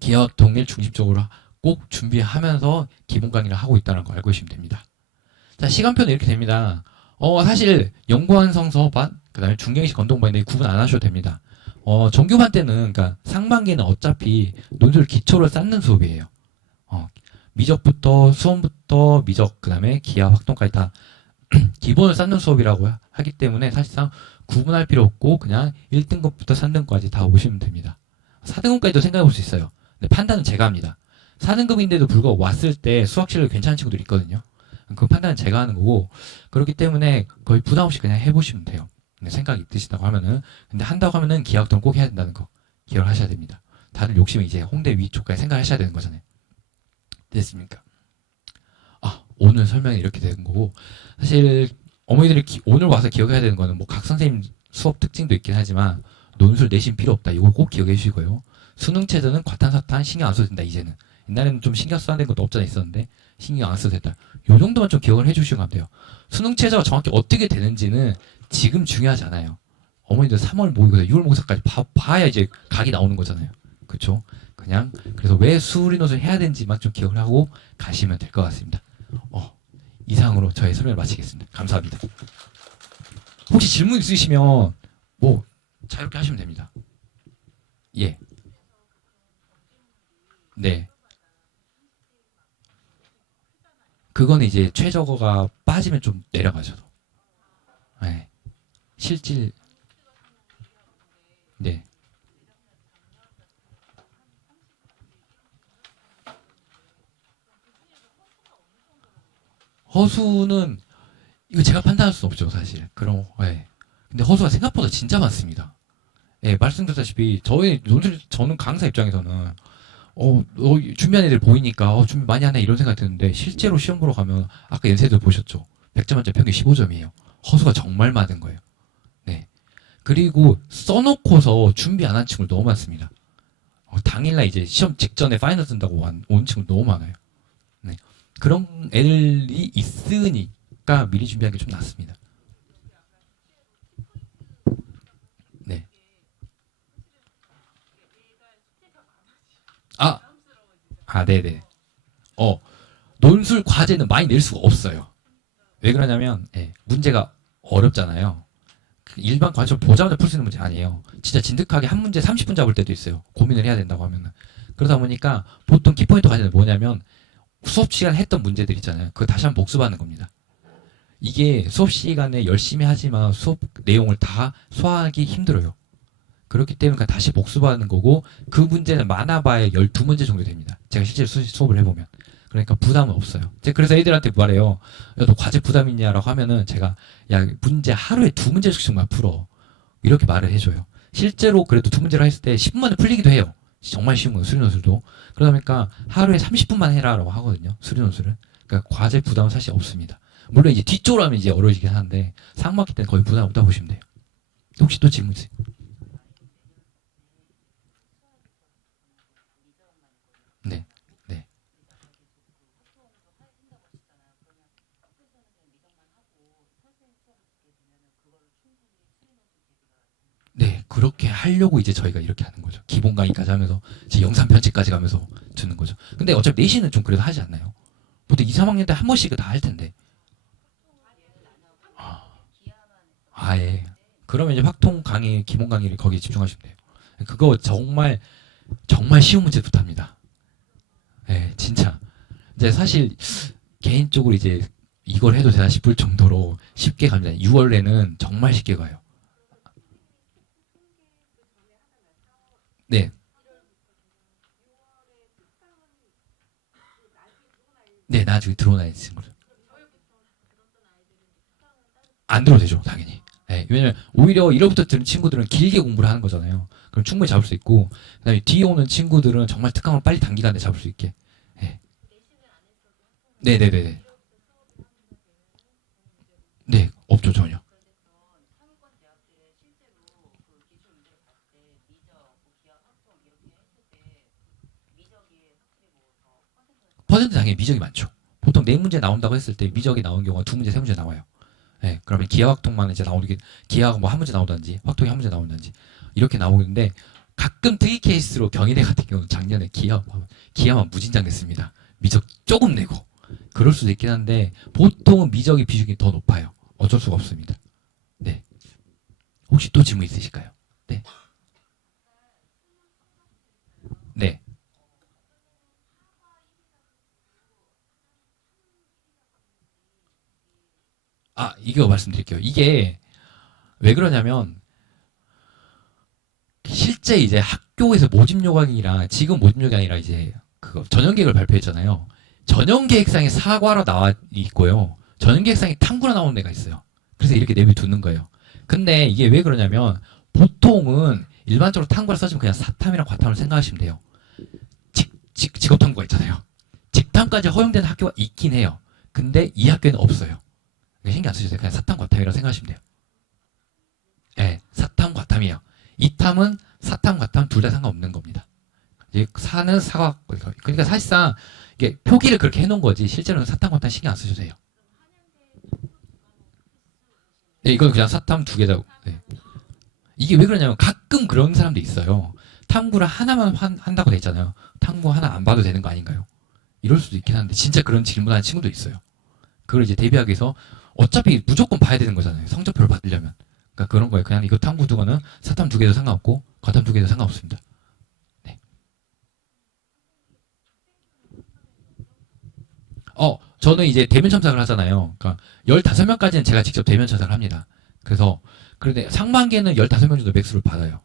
기하학통을 중심적으로 꼭 준비하면서 기본 강의를 하고 있다는 거 알고 계시면 됩니다. 자, 시간표는 이렇게 됩니다. 사실 연구완성서반, 그 다음에 중경식 건동반인데 구분 안 하셔도 됩니다. 정규반 때는, 그러니까 상반기는 어차피 논술 기초를 쌓는 수업이에요. 미적부터, 수원부터 미적, 그 다음에 기하, 확통까지 다 기본을 쌓는 수업이라고 하기 때문에 사실상 구분할 필요 없고 그냥 1등급부터 3등급까지 다 오시면 됩니다. 4등급까지도 생각해 볼 수 있어요. 근데 판단은 제가 합니다. 4등급인데도 불구하고 왔을 때 수학 실력이 괜찮은 친구들이 있거든요. 그 판단은 제가 하는 거고 그렇기 때문에 거의 부담 없이 그냥 해보시면 돼요. 생각이 있으시다고 하면은 근데 한다고 하면은 기하학통을 꼭 해야 된다는 거 기억을 하셔야 됩니다. 다들 욕심은 이제 홍대 위쪽까지 생각하셔야 되는 거잖아요. 됐습니까? 오늘 설명이 이렇게 되는 거고 사실 어머니들이 오늘 와서 기억해야 되는 거는 뭐 각 선생님 수업 특징도 있긴 하지만 논술 내신 필요 없다. 이걸 꼭 기억해 주시고요. 수능 체제는 과탄사탄 신경 안 써도 된다. 이제는 옛날에는 좀 신경 써야 되는 것도 없잖아 있었는데 신경 안 써도 된다. 요 정도만 좀 기억을 해주시면 돼요. 수능 체제가 정확히 어떻게 되는지는 지금 중요하지 않아요. 어머니들 3월 모의고사, 6월 모의고사까지 봐야 이제 각이 나오는 거잖아요. 그렇죠? 그냥 그래서 왜 수리노트를 해야 되는지만 좀 기억을 하고 가시면 될 것 같습니다. 이상으로 저의 설명을 마치겠습니다. 감사합니다. 혹시 질문 있으시면 뭐 자유롭게 하시면 됩니다. 예. 네. 그거는 이제 최저거가 빠지면 좀 내려가죠. 네. 실질. 네. 허수는 이거 제가 판단할 수 없죠, 사실. 그럼 예. 근데 허수가 생각보다 진짜 많습니다. 예, 말씀드렸다시피 저는 강사 입장에서는 준비한 애들 보이니까 준비 많이 하네 이런 생각이 드는데 실제로 시험 보러 가면 아까 연세들 보셨죠? 100점 만점 평균 15점이에요. 허수가 정말 많은 거예요. 네. 그리고 써놓고서 준비 안 한 친구들 너무 많습니다. 당일날 이제 시험 직전에 파이널 쓴다고 온 친구 너무 많아요. 네. 그런 애들이 있으니까 미리 준비하는 게 좀 낫습니다. 네. 네네. 논술 과제는 많이 낼 수가 없어요. 왜 그러냐면, 문제가 어렵잖아요. 일반 과제를 보자마자 풀 수 있는 문제 아니에요. 진짜 진득하게 한 문제 30분 잡을 때도 있어요. 고민을 해야 된다고 하면은. 그러다 보니까 보통 키포인트 과제는 뭐냐면 수업 시간 했던 문제들 있잖아요. 그거 다시 한번 복습하는 겁니다. 이게 수업 시간에 열심히 하지만 수업 내용을 다 소화하기 힘들어요. 그렇기 때문에 그냥 다시 복습하는 거고 그 문제는 많아봐야 12문제 정도 됩니다. 제가 실제로 수업을 해보면. 그러니까 부담은 없어요. 제가 그래서 애들한테 말해요. 야, 너 과제 부담 있냐라고 하면은 제가 야, 문제 하루에 2문제씩만 풀어. 이렇게 말을 해줘요. 실제로 그래도 2문제를 했을 때 10분 만에 풀리기도 해요. 정말 쉬운 거예요. 수리논술도. 그러다 보니까 하루에 30분만 해라라고 하거든요. 수리논술은. 그러니까 과제 부담은 사실 없습니다. 물론 이제 뒤쪽으로 하면 이제 어려워지긴 하는데 상반기 때는 거의 부담 없다고 보시면 돼요. 혹시 또 질문 있어요? 네. 네. 네, 그렇게 하려고 이제 저희가 이렇게 하는 거죠. 기본 강의까지 하면서, 이제 영상 편집까지 가면서 주는 거죠. 근데 어차피 내신은 좀 그래도 하지 않나요? 보통 2, 3학년 때 한 번씩은 다 할 텐데. 아, 예. 그러면 이제 확통 강의, 기본 강의를 거기에 집중하시면 돼요. 그거 정말, 정말 쉬운 문제부터 합니다. 예, 진짜. 이제 사실, 개인적으로 이제 이걸 해도 되나 싶을 정도로 쉽게 갑니다. 6월에는 정말 쉽게 가요. 네. 네, 나중에 들어오는 친구들. 안 들어도 되죠, 당연히. 네, 왜냐면 오히려 1월부터 들은 친구들은 길게 공부를 하는 거잖아요. 그럼 충분히 잡을 수 있고, 그다음에 뒤에 오는 친구들은 정말 특강을 빨리 단기간에 잡을 수 있게. 네, 네네네. 네, 없죠 전혀. 퍼센트 당연히 미적이 많죠. 보통 네 문제 나온다고 했을 때 미적이 나온 경우가 두 문제, 세 문제 나와요. 네, 그러면 기하학통만 이제 나오게 기하학 뭐 한 문제 나오든지 확통이 한 문제 나오든지 이렇게 나오는데 가끔 특이 케이스로 경희대 같은 경우는 작년에 기하만 무진장 냈습니다. 미적 조금 내고 그럴 수도 있긴 한데 보통은 미적의 비중이 더 높아요. 어쩔 수가 없습니다. 네, 혹시 또 질문 있으실까요? 네, 네. 이거 말씀드릴게요. 이게 왜 그러냐면 실제 이제 학교에서 모집 요강이랑 지금 모집 요강이 아니라 이제 그거 전형계획을 발표했잖아요. 전형계획상에 사과로 나와 있고요. 전형계획상에 탐구로 나오는 데가 있어요. 그래서 이렇게 내비두는 거예요. 근데 이게 왜 그러냐면 보통은 일반적으로 탐구를 써주면 그냥 사탐이랑 과탐을 생각하시면 돼요. 직업탐구가 있잖아요. 직탐까지 허용되는 학교가 있긴 해요. 근데 이 학교에는 없어요. 신경 안 쓰셔도 돼요. 그냥 사탐, 과탐이라고 생각하시면 돼요. 예, 사탐, 과탐이에요. 이탐은 사탐, 과탐 둘 다 상관없는 겁니다. 이제 사는 사과, 그러니까 사실상 이게 표기를 그렇게 해놓은 거지 실제로는 사탐, 과탐 신경 안 쓰셔도 돼요. 네, 이건 그냥 사탐 두 개다. 네. 이게 왜 그러냐면 가끔 그런 사람도 있어요. 탐구를 하나만 한다고 돼 있잖아요. 탐구 하나 안 봐도 되는 거 아닌가요? 이럴 수도 있긴 한데 진짜 그런 질문하는 친구도 있어요. 그걸 이제 대비하기 위해서 어차피 무조건 봐야 되는 거잖아요. 성적표를 받으려면. 그러니까 그런 거예요. 그냥 이거 탐구 두 거는 사탐 두 개도 상관없고 과탐 두 개도 상관없습니다. 네. 저는 이제 대면 참석을 하잖아요. 그러니까 15명까지는 제가 직접 대면 참석을 합니다. 그래서 그런데 상반기에는 15명 정도 맥스를 받아요.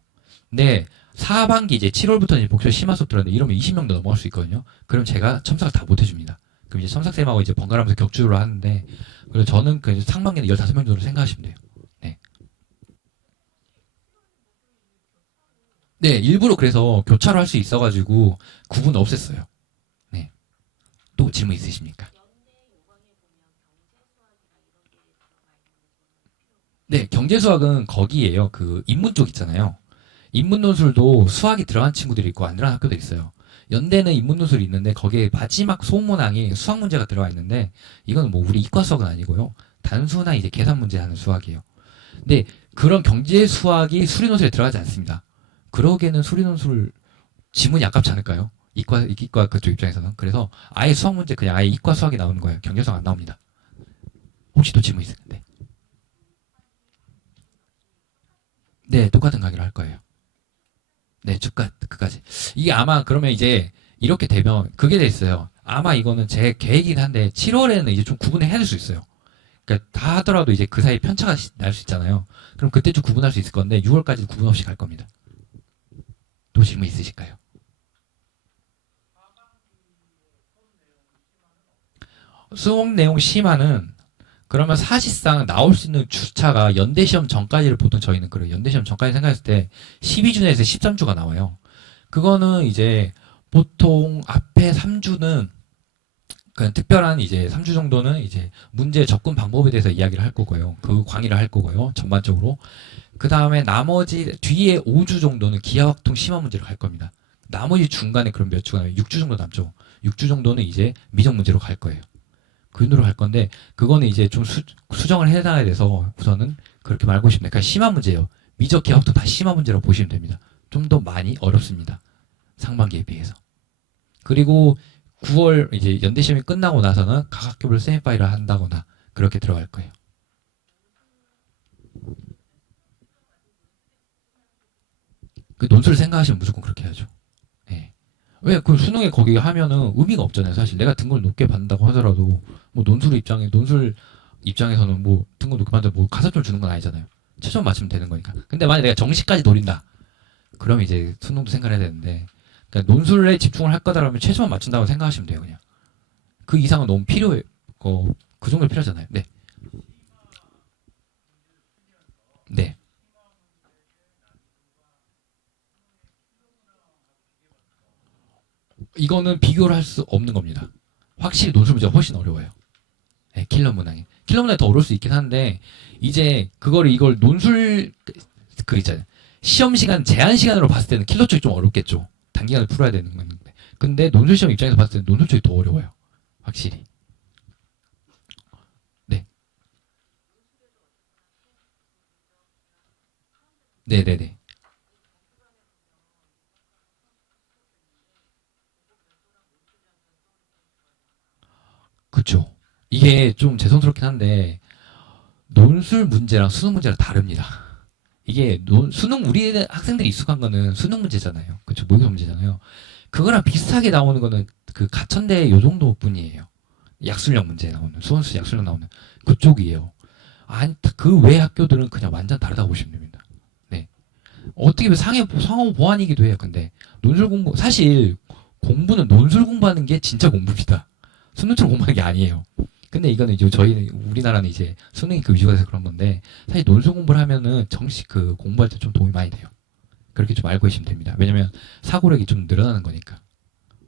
근데 하반기 이제 7월부터 이제 복수 심화 수업 들었는데 이러면 20명도 넘어갈 수 있거든요. 그럼 제가 첨삭을 다 못 해줍니다. 그럼 이제 첨삭쌤하고 이제 번갈아가면서 격주로 하는데 그래서 저는 그 상반기에는 15명 정도 생각하시면 돼요. 네. 네, 일부러 그래서 교차로 할 수 있어가지고 구분 없앴어요. 네. 또 질문 있으십니까? 네, 경제수학은 거기에요. 그 인문 쪽 있잖아요. 인문 논술도 수학이 들어간 친구들이 있고 안 들어간 학교도 있어요. 연대는 인문 논술이 있는데 거기에 마지막 소문항이 수학 문제가 들어가 있는데 이건 뭐 우리 이과 수학은 아니고요. 단순한 이제 계산 문제 하는 수학이에요. 근데 그런 경제 수학이 수리 논술에 들어가지 않습니다. 그러기에는 수리 논술 지문이 아깝지 않을까요? 이과 그쪽 입장에서는. 그래서 아예 수학 문제 그냥 아예 이과 수학이 나오는 거예요. 경제 수학 안 나옵니다. 혹시 또 질문 있을 텐데. 네, 똑같은 강의를 할 거예요. 네, 끝까지. 이게 아마 그러면 이제 이렇게 되면 그게 돼 있어요. 아마 이거는 제 계획이긴 한데 7월에는 이제 좀 구분을 해야 될 수 있어요. 그러니까 다 하더라도 이제 그 사이 편차가 날 수 있잖아요. 그럼 그때 좀 구분할 수 있을 건데 6월까지 구분 없이 갈 겁니다. 또 질문 있으실까요? 수업 내용 심화는 그러면 사실상 나올 수 있는 주차가 연대 시험 전까지를 보통 저희는 그래요. 연대 시험 전까지 생각했을 때 12주에서 13주가 나와요. 그거는 이제 보통 앞에 3주는 그냥 특별한 이제 3주 정도는 이제 문제 접근 방법에 대해서 이야기를 할 거고요. 그 강의를 할 거고요. 전반적으로. 그 다음에 나머지 뒤에 5주 정도는 기하학통 심화 문제로 갈 겁니다. 나머지 중간에 그럼 몇 주가 나면 6주 정도 남죠. 6주 정도는 이제 미적 문제로 갈 거예요. 그 정도로 갈 건데 그거는 이제 좀 수정을 해놔야 돼서 우선은 그렇게 말고 싶네요. 그러니까 심화 문제예요. 미적 기하학통 다 심화 문제라고 보시면 됩니다. 좀 더 많이 어렵습니다. 상반기에 비해서. 그리고 9월 이제 연대 시험이 끝나고 나서는 각 학교별 세미파이를 한다거나 그렇게 들어갈 거예요. 그 논술 생각하시면 무조건 그렇게 해야죠. 예. 왜 그 수능에 거기 하면은 의미가 없잖아요. 사실 내가 등급을 높게 받는다고 하더라도 뭐 논술 입장에서는 뭐 등급 높게 받는다 뭐 가산점 주는 건 아니잖아요. 최종 맞추면 되는 거니까. 근데 만약 내가 정시까지 노린다. 그럼 이제 수능도 생각해야 되는데 그러니까 논술에 집중을 할 거다라면 최소한 맞춘다고 생각하시면 돼요. 그냥 그 이상은 너무 필요해. 그 정도 필요하잖아요. 네, 네. 이거는 비교를 할 수 없는 겁니다. 확실히 논술 문제가 훨씬 어려워요. 네, 킬러 문항이. 킬러 문항이 더 어려울 수 있긴 한데 이제 이걸 논술 그 있잖아요. 시험 시간 제한 시간으로 봤을 때는 킬러 쪽이 좀 어렵겠죠. 단기간에 풀어야 되는 건데. 근데 논술 시험 입장에서 봤을 때는 논술 쪽이 더 어려워요. 확실히. 네, 네, 네, 네. 그쵸. 이게 좀 죄송스럽긴 한데 논술 문제랑 수능 문제랑 다릅니다. 이게 수능 우리 학생들이 익숙한 거는 수능 문제잖아요. 그쵸 모의고사 문제잖아요. 그거랑 비슷하게 나오는 거는 그 가천대 요 정도뿐이에요. 약술형 문제 나오는 수원수 약술형 나오는 그쪽이에요. 아니 그 외 학교들은 그냥 완전 다르다고 보시면 됩니다. 네. 어떻게 보면 상호 보완이기도 해요. 근데 논술 공부 사실 공부는 논술 공부하는 게 진짜 공부입니다. 수능처럼 공부하는 게 아니에요. 근데 이거는 이제 저희 우리나라는 이제 수능이 그 위주가 돼서 그런 건데 사실 논술 공부를 하면은 정식 그 공부할 때 좀 도움이 많이 돼요. 그렇게 좀 알고 계시면 됩니다. 왜냐면 사고력이 좀 늘어나는 거니까.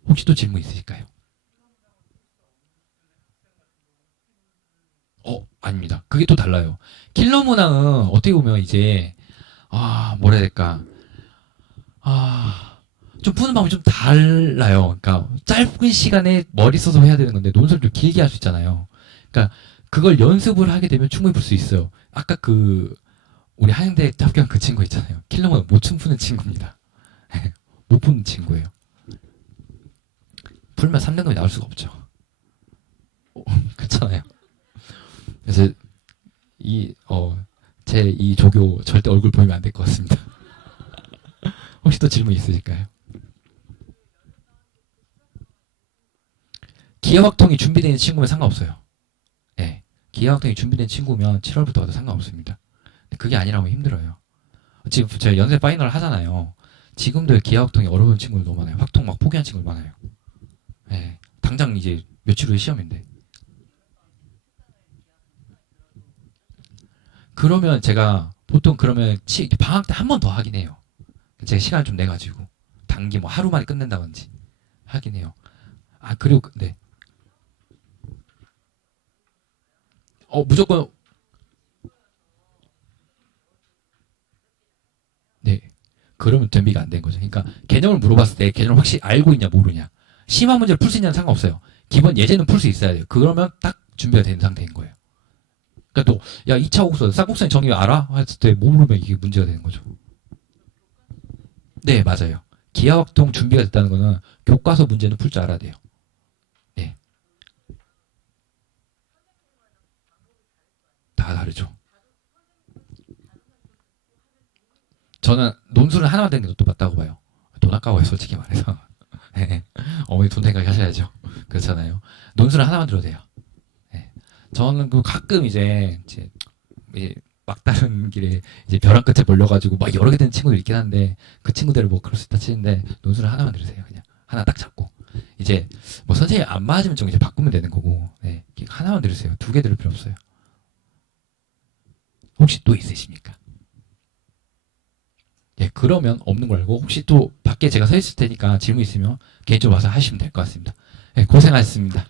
혹시 또 질문 있으실까요? 아닙니다. 그게 또 달라요. 킬러 문항은 어떻게 보면 이제 뭐라 해야 될까? 아, 좀 푸는 방법이 좀 달라요. 그러니까 짧은 시간에 머리 써서 해야 되는 건데 논술을 좀 길게 할 수 있잖아요. 그러니까 그걸 연습을 하게 되면 충분히 풀 수 있어요. 아까 그 우리 한양대 합격한 그 친구 있잖아요. 킬러문 못 푸는 친구입니다. 못 푸는 친구예요. 풀면 3등급이 나올 수가 없죠. 그렇잖아요. 그래서 제 이 조교 절대 얼굴 보이면 안 될 것 같습니다. 혹시 또 질문 있으실까요? 기하학통이 준비되어 있는 친구면 상관없어요. 네. 기하학통이 준비된 친구면 7월부터 와도 상관없습니다. 근데 그게 아니라면 힘들어요. 지금 제가 연세 파이널 하잖아요. 지금도 기하학통이 어려운 친구들 너무 많아요. 학통 막 포기한 친구들 많아요. 네. 당장 이제 며칠 후에 시험인데. 그러면 제가 보통 그러면 방학 때 한 번 더 하긴 해요. 제가 시간을 좀 내가지고 단기 뭐 하루 만에 끝낸다든지 하긴 해요. 그리고 네. 무조건 그러면 준비가 안 된 거죠. 그러니까 개념을 물어봤을 때 개념을 확실히 알고 있냐 모르냐. 심화 문제를 풀 수 있냐는 상관없어요. 기본 예제는 풀 수 있어야 돼요. 그러면 딱 준비가 된 상태인 거예요. 그러니까 또, 야, 2차 곡선, 쌍곡선의 정의 알아? 했을 때 모르면 이게 문제가 되는 거죠. 네, 맞아요. 기하학통 준비가 됐다는 거는 교과서 문제는 풀 줄 알아야 돼요. 네. 다 다르죠. 저는 논술은 하나만 되는 게 더 맞다고 봐요. 돈 아까워요, 솔직히 말해서. 네. 어머니 돈 생각하셔야죠. 그렇잖아요. 논술은 하나만 들어도 돼요. 네. 저는 그 가끔 이제 막다른 길에 이제 벼랑 끝에 몰려가지고 막 여러 개 되는 친구들 있긴 한데 그 친구들을 뭐 그럴 수 있다 치는데 논술은 하나만 들으세요. 그냥 하나 딱 잡고 이제 뭐 선생님 안 맞으면 좀 이제 바꾸면 되는 거고 네. 하나만 들으세요. 두 개 들을 필요 없어요. 혹시 또 있으십니까? 예, 그러면 없는 걸 알고 혹시 또 밖에 제가 서 있을 테니까 질문 있으면 개인적으로 와서 하시면 될 것 같습니다. 예, 고생하셨습니다.